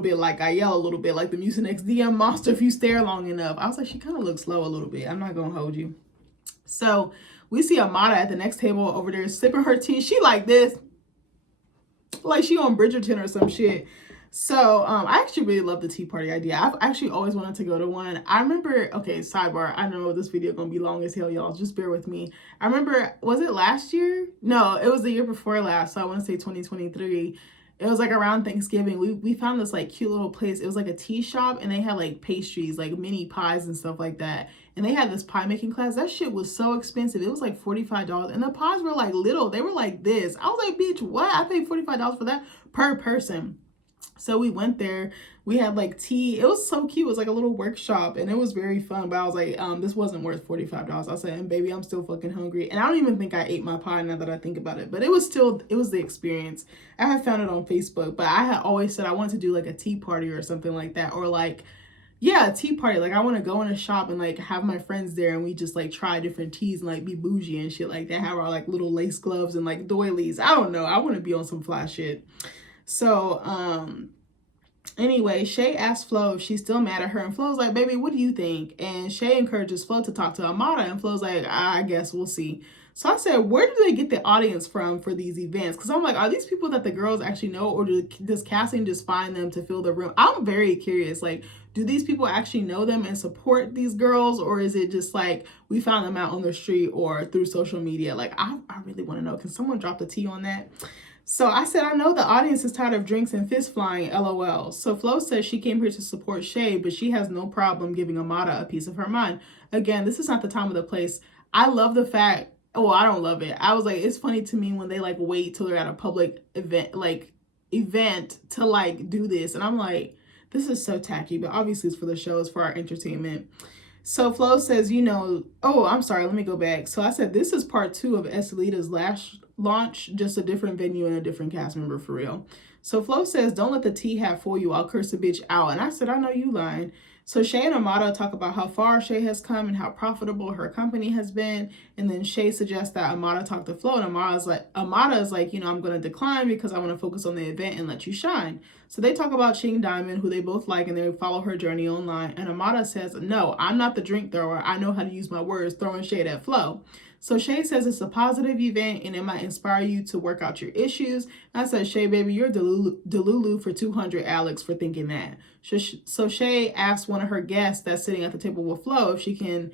bit like Gael, a little bit like the Mucinex DM monster if you stare long enough. I was like, she kind of looks slow a little bit. I'm not going to hold you. So we see Amada at the next table over there sipping her tea. She like this. Like she on Bridgerton or some shit. So I actually really love the tea party idea. I've actually always wanted to go to one. I remember, okay, sidebar. I know this video gonna be long as hell, y'all. Just bear with me. I remember, was it last year? No, it was the year before last. So I want to say 2023. It was like around Thanksgiving. We found this like cute little place. It was like a tea shop and they had like pastries, like mini pies and stuff like that. And they had this pie making class. That shit was so expensive. It was like $45. And the pies were like little. They were like this. I was like, bitch, what? I paid $45 for that per person. So we went there. We had like tea. It was so cute. It was like a little workshop and it was very fun. But I was like, this wasn't worth $45. I said, and baby, I'm still fucking hungry. And I don't even think I ate my pie now that I think about it. But it was the experience. I had found it on Facebook, but I had always said I wanted to do like a tea party or something like that. Or like, yeah, a tea party. Like I want to go in a shop and like have my friends there and we just like try different teas and like be bougie and shit like that. Have our like little lace gloves and like doilies. I don't know. I want to be on some fly shit. So, anyway, Shay asked Flo if she's still mad at her. And Flo's like, baby, what do you think? And Shay encourages Flo to talk to Amada. And Flo's like, I guess we'll see. So I said, where do they get the audience from for these events? Because I'm like, are these people that the girls actually know? Or does casting just find them to fill the room? I'm very curious. Like, do these people actually know them and support these girls? Or is it just like we found them out on the street or through social media? Like, I really want to know. Can someone drop the tea on that? So I said, I know the audience is tired of drinks and fist flying, LOL. So Flo says she came here to support Shay, but she has no problem giving Amada a piece of her mind. Again, this is not the time or the place. I love the fact Oh, I don't love it. I was like, it's funny to me when they like wait till they're at a public event to like do this. And I'm like, this is so tacky, but obviously it's for the show, it's for our entertainment. So Flo says, oh, I'm sorry, let me go back. So I said, this is part 2 of Estelita's last launch, just a different venue and a different cast member for real. So Flo says, don't let the tea hat fool you. I'll curse a bitch out. And I said, I know you lying. So Shay and Amada talk about how far Shay has come and how profitable her company has been. And then Shay suggests that Amada talk to Flo. And Amada is like, I'm going to decline because I want to focus on the event and let you shine. So they talk about Ching Diamond, who they both like, and they follow her journey online. And Amada says, no, I'm not the drink thrower. I know how to use my words, throwing shade at Flo. So Shay says it's a positive event and it might inspire you to work out your issues. And I said, Shay, baby, you're Delulu for 200, Alex, for thinking that. So Shay asked one of her guests that's sitting at the table with Flo if she can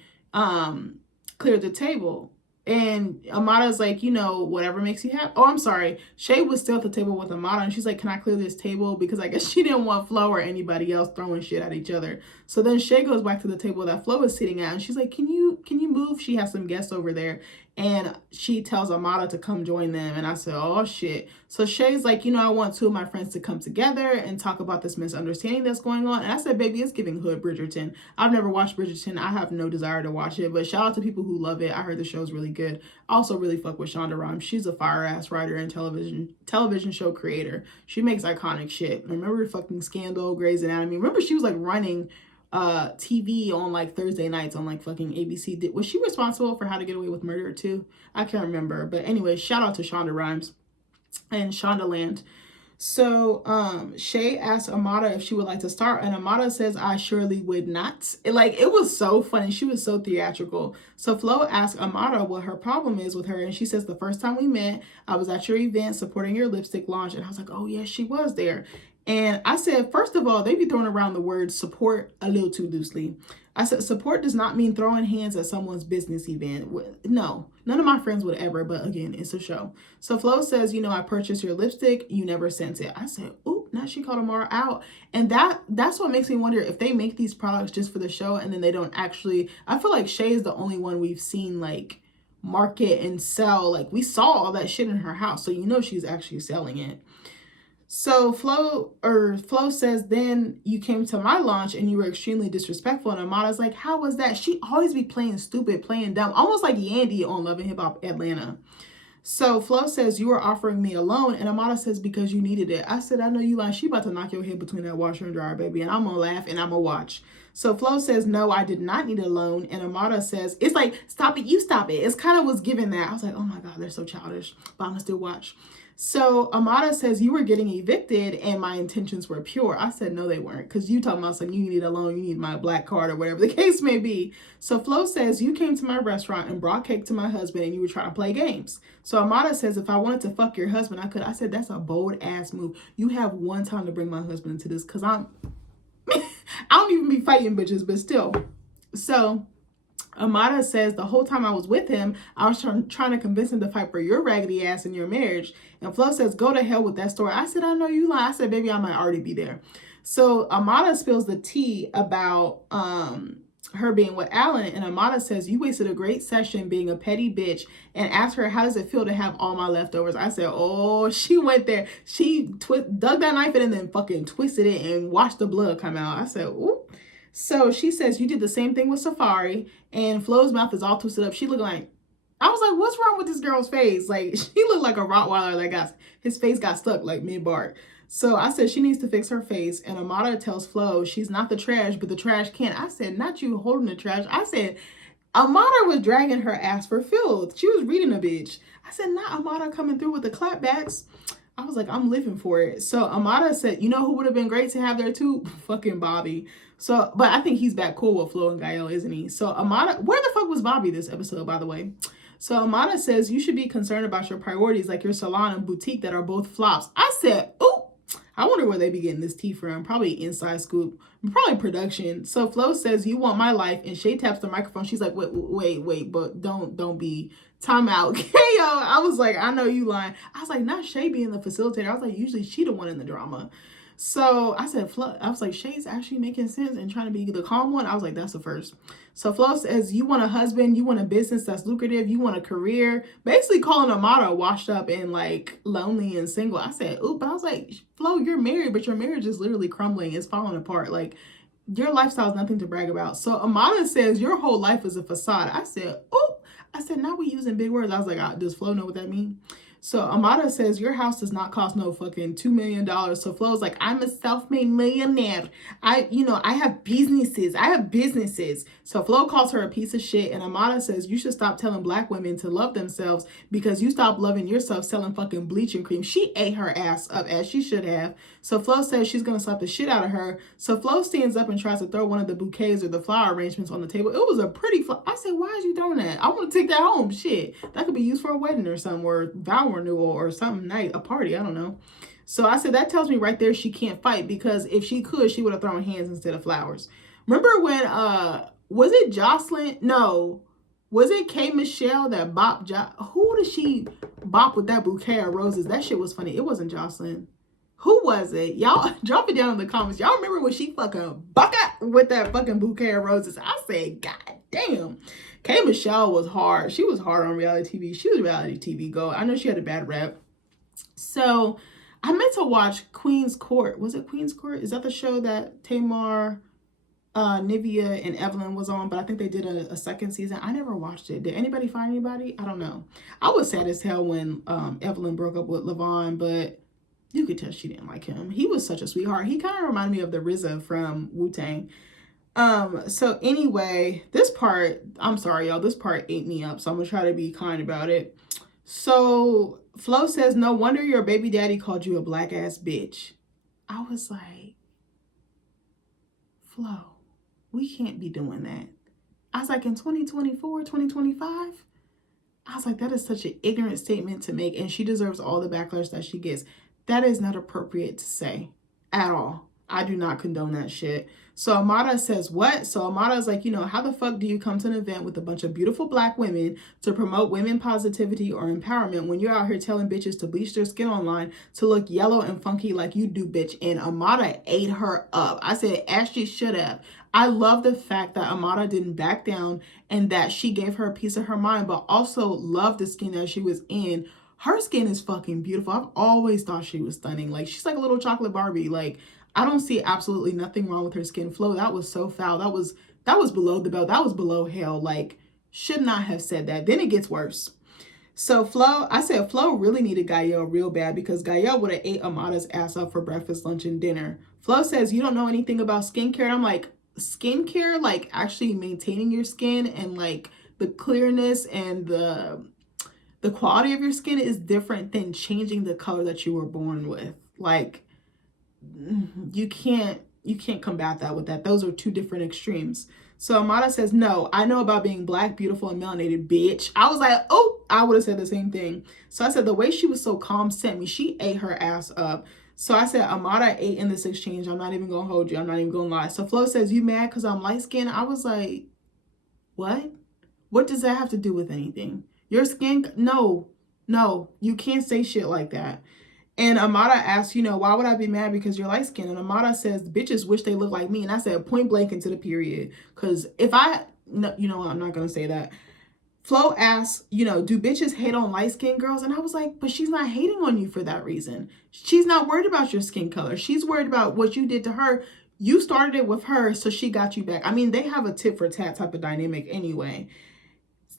clear the table. And Amada's like, whatever makes you happy. Oh, I'm sorry. Shay was still at the table with Amada, and she's like, can I clear this table? Because I guess she didn't want Flo or anybody else throwing shit at each other. So then Shay goes back to the table that Flo is sitting at, and she's like, can you move? She has some guests over there. And she tells Amada to come join them. And I said, oh, shit. So Shay's like, I want 2 of my friends to come together and talk about this misunderstanding that's going on. And I said, baby, it's giving hood Bridgerton. I've never watched Bridgerton. I have no desire to watch it. But shout out to people who love it. I heard the show's really good. I also really fuck with Shonda Rhimes. She's a fire-ass writer and television show creator. She makes iconic shit. Remember fucking Scandal, Grey's Anatomy? Remember she was like running TV on like Thursday nights on like fucking ABC. Was she responsible for How to Get Away with Murder too? I can't remember. But anyway, shout out to Shonda Rhimes and Shondaland. So Shay asked Amada if she would like to start, and Amada says, I surely would not. It was so funny. She was so theatrical. So Flo asked Amada what her problem is with her, and she says, the first time we met, I was at your event supporting your lipstick launch. And I was like, oh yes, she was there. And I said, first of all, they be throwing around the word support a little too loosely. I said, support does not mean throwing hands at someone's business event. No, none of my friends would ever, but again, it's a show. So Flo says, I purchased your lipstick. You never sent it. I said, oop, now she called Amara out. And that's what makes me wonder if they make these products just for the show and then they don't actually, I feel like Shay is the only one we've seen like market and sell. Like we saw all that shit in her house. So she's actually selling it. So Flo says, then you came to my launch and you were extremely disrespectful. And Amada's like, how was that? She always be playing stupid, playing dumb, almost like Yandy on Love and Hip Hop Atlanta. So Flo says, you were offering me a loan. And Amada says, because you needed it. I said, I know you lying. She about to knock your head between that washer and dryer, baby. And I'm going to laugh and I'm going to watch. So Flo says, no, I did not need a loan. And Amada says, it's like, stop it, you stop it. It's kind of was given that. I was like, oh my God, they're so childish. But I'm going to still watch. So Amada says, you were getting evicted and my intentions were pure. I said, no, they weren't. Because you talking about something, you need a loan, you need my black card or whatever the case may be. So Flo says, you came to my restaurant and brought cake to my husband and you were trying to play games. So Amada says, if I wanted to fuck your husband, I could. I said, that's a bold ass move. You have one time to bring my husband into this because I don't even be fighting bitches, but still. So Amada says, the whole time I was with him, I was trying to convince him to fight for your raggedy ass in your marriage. And Flo says, go to hell with that story. I said, I know you lie. I said, baby, I might already be there. So Amada spills the tea about her being with Alan. And Amada says, you wasted a great session being a petty bitch, and asked her, how does it feel to have all my leftovers? I said, oh, she went there. She dug that knife in and then fucking twisted it and watched the blood come out. I said, ooh. So she says, you did the same thing with Safari, and Flo's mouth is all twisted up. She looked like, I was like, what's wrong with this girl's face? Like, she looked like a Rottweiler that his face got stuck like mid-bark. So I said, she needs to fix her face. And Amada tells Flo, she's not the trash, but the trash can. I said, not you holding the trash. I said, Amada was dragging her ass for filth. She was reading a bitch. I said, not Amada coming through with the clapbacks. I was like, I'm living for it. So Amada said, you know who would have been great to have there too? Fucking Bobby. So, but I think he's back cool with Flo and Gael, isn't he? So Amada, where the fuck was Bobby this episode, by the way? So Amada says, you should be concerned about your priorities, like your salon and boutique that are both flops. I said, ooh, I wonder where they be getting this tea from. Probably Inside Scoop, probably production. So Flo says, you want my life, and Shay taps the microphone. She's like, wait, but don't be time out. KO. I was like, I know you lying. I was like, not Shay being the facilitator. I was like, usually she the one in the drama. So I said, Flo, I was like, Shay's actually making sense and trying to be the calm one. I was like, that's the first. So Flo says, you want a husband, you want a business that's lucrative, you want a career. Basically calling Amada washed up and like lonely and single. I said, oop. I was like, Flo, you're married, but your marriage is literally crumbling. It's falling apart. Like, your lifestyle is nothing to brag about. So Amada says, your whole life is a facade. I said, oop. I said, now we using big words. I was like, does Flo know what that means? So Amada says, your house does not cost no fucking $2 million. So Flo's like, I'm a self-made millionaire. I have businesses. I have businesses. So Flo calls her a piece of shit. And Amada says, you should stop telling black women to love themselves because you stop loving yourself selling fucking bleaching cream. She ate her ass up as she should have. So Flo says she's going to slap the shit out of her. So Flo stands up and tries to throw one of the bouquets or the flower arrangements on the table. It was a pretty I said, why is you throwing that? I want to take that home. Shit. That could be used for a wedding or something, or vow renewal or something night, a party. I don't know. So I said, that tells me right there she can't fight, because if she could, she would have thrown hands instead of flowers. Remember when, was it Jocelyn? No. Was it K. Michelle that bopped? Who did she bop with that bouquet of roses? That shit was funny. It wasn't Jocelyn. Who was it? Y'all drop it down in the comments. Y'all remember when she fucking bucket with that fucking bouquet of roses? I said, God damn. K. Michelle was hard. She was hard on reality TV. She was a reality TV go. I know she had a bad rep. So I meant to watch Queen's Court. Was it Queen's Court? Is that the show that Tamar, Nivea, and Evelyn was on? But I think they did a second season. I never watched it. Did anybody find anybody? I don't know. I was sad as hell when Evelyn broke up with Levon, but you could tell she didn't like him. He was such a sweetheart. He kind of reminded me of the RZA from Wu-Tang. So anyway, this part, I'm sorry, y'all, this part ate me up. So I'm gonna try to be kind about it. So Flo says, no wonder your baby daddy called you a black ass bitch. I was like, Flo, we can't be doing that. I was like, in 2024, 2025, I was like, that is such an ignorant statement to make, and she deserves all the backlash that she gets. That is not appropriate to say at all. I do not condone that shit. So Amada says, what? So Amada is like, how the fuck do you come to an event with a bunch of beautiful black women to promote women positivity or empowerment when you're out here telling bitches to bleach their skin online to look yellow and funky like you do, bitch? And Amada ate her up. I said, as she should have. I love the fact that Amada didn't back down and that she gave her a piece of her mind, but also loved the skin that she was in. Her skin is fucking beautiful. I've always thought she was stunning. Like, she's like a little chocolate Barbie. Like, I don't see absolutely nothing wrong with her skin. Flo, that was so foul. That was below the belt. That was below hell. Like, should not have said that. Then it gets worse. So I said Flo really needed Gael real bad, because Gael would have ate Amada's ass up for breakfast, lunch, and dinner. Flo says, you don't know anything about skincare. And I'm like, skincare, like actually maintaining your skin and like the clearness and the quality of your skin is different than changing the color that you were born with. Like, you can't combat that with that. Those are two different extremes. So Amada says, no, I know about being black, beautiful, and melanated, bitch. I was like, oh, I would have said the same thing. So I said, the way she was so calm sent me. She ate her ass up. So I said, Amada ate in this exchange. I'm not even going to hold you. I'm not even going to lie. So Flo says, you mad because I'm light skinned? I was like, what? What does that have to do with anything? Your skin? No, you can't say shit like that. And Amada asks, why would I be mad because you're light skinned? And Amada says, bitches wish they look like me. And I said, point blank into the period. Because if no, I'm not going to say that. Flo asks, do bitches hate on light skinned girls? And I was like, but she's not hating on you for that reason. She's not worried about your skin color. She's worried about what you did to her. You started it with her, so she got you back. I mean, they have a tit for tat type of dynamic anyway.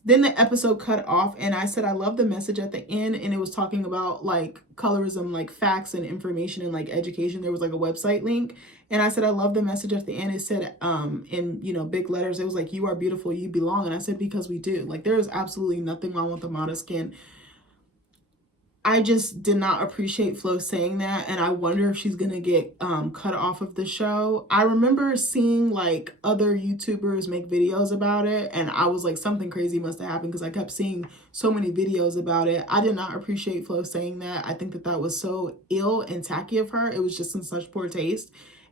Then the episode cut off, and I said I love the message at the end, and it was talking about like colorism, like facts and information and like education. There was like a website link, and I said I love the message at the end. It said in big letters, it was like, you are beautiful, you belong. And I said, because we do. Like, there is absolutely nothing wrong with Amada's skin. I just did not appreciate Flo saying that, and I wonder if she's gonna get cut off of the show. I remember seeing like other YouTubers make videos about it, and I was like, something crazy must have happened, because I kept seeing so many videos about it. I did not appreciate Flo saying that. I think that was so ill and tacky of her. It was just in such poor taste.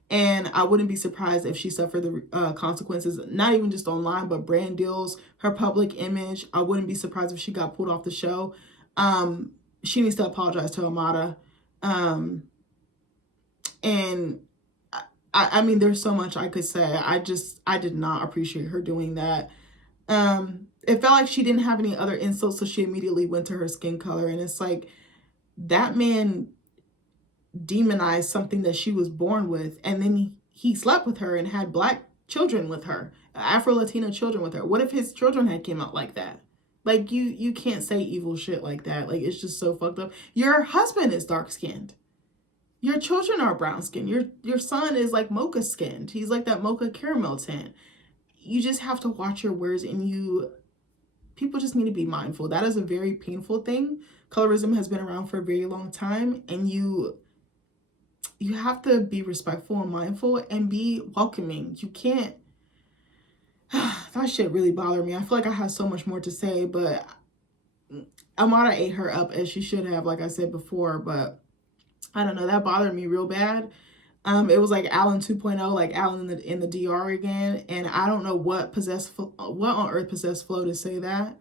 And I wouldn't be surprised if she suffered the consequences, not even just online, but brand deals, her public image. I wouldn't be surprised if she got pulled off the show. She needs to apologize to Amada. And I mean, there's so much I could say. I did not appreciate her doing that. It felt like she didn't have any other insults, so she immediately went to her skin color. And it's like, that man demonized something that she was born with, and then he slept with her and had black children with her, Afro-Latina children with her. What if his children had came out like that? Like, you can't say evil shit like that. Like, it's just so fucked up. Your husband is dark skinned. Your children are brown skinned. Your son is like mocha skinned. He's like that mocha caramel tint. You just have to watch your words, and people just need to be mindful. That is a very painful thing. Colorism has been around for a very long time, and you have to be respectful and mindful and be welcoming. You can't, that shit really bothered me. I feel like I have so much more to say, but Amara ate her up as she should have, like I said before, but I don't know, that bothered me real bad. It was like Alan 2.0, like Alan in the DR again, and I don't know what on earth possessed Flo to say that.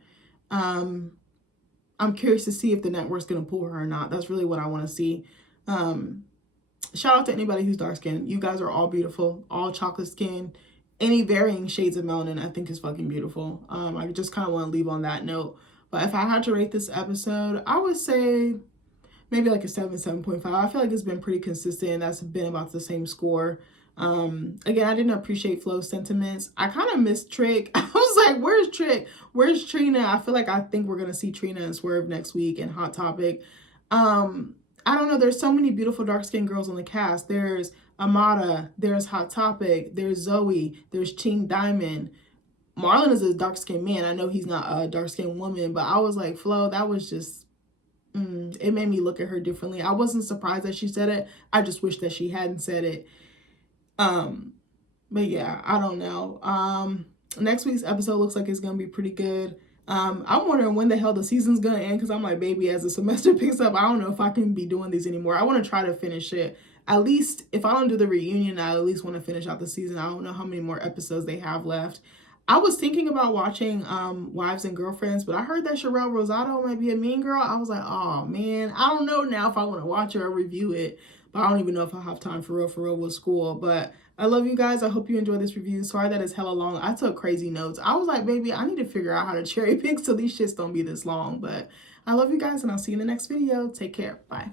I'm curious to see if the network's gonna pull her or not. That's really what I want to see. Shout out to anybody who's dark skinned. You guys are all beautiful, all chocolate skin. Any varying shades of melanin, I think, is fucking beautiful. I just kind of want to leave on that note. But if I had to rate this episode, I would say maybe like a 7.5. I feel like it's been pretty consistent. That's been about the same score. Again, I didn't appreciate Flo's sentiments. I kind of missed Trick. I was like, where's Trick? Where's Trina? I think we're going to see Trina and Swerve next week in Hot Topic. I don't know. There's so many beautiful dark-skinned girls on the cast. There's Amada. There's Hot Topic. There's Zoe. There's Ching Diamond. Marlon is a dark-skinned man. I know he's not a dark-skinned woman, but I was like, Flo, that was just, it made me look at her differently. I wasn't surprised that she said it. I just wish that she hadn't said it. But yeah, I don't know. Next week's episode looks like it's going to be pretty good. I'm wondering when the hell the season's gonna end, because I'm like, baby, as the semester picks up, I don't know if I can be doing these anymore. I want to try to finish it. At least, if I don't do the reunion, I at least want to finish out the season. I don't know how many more episodes they have left. I was thinking about watching Wives and Girlfriends, but I heard that Sherelle Rosado might be a mean girl. I was like, oh man, I don't know now if I want to watch it or review it, but I don't even know if I have time for real with school. But I love you guys. I hope you enjoyed this review. Sorry that it's hella long. I took crazy notes. I was like, baby, I need to figure out how to cherry pick so these shits don't be this long. But I love you guys, and I'll see you in the next video. Take care. Bye.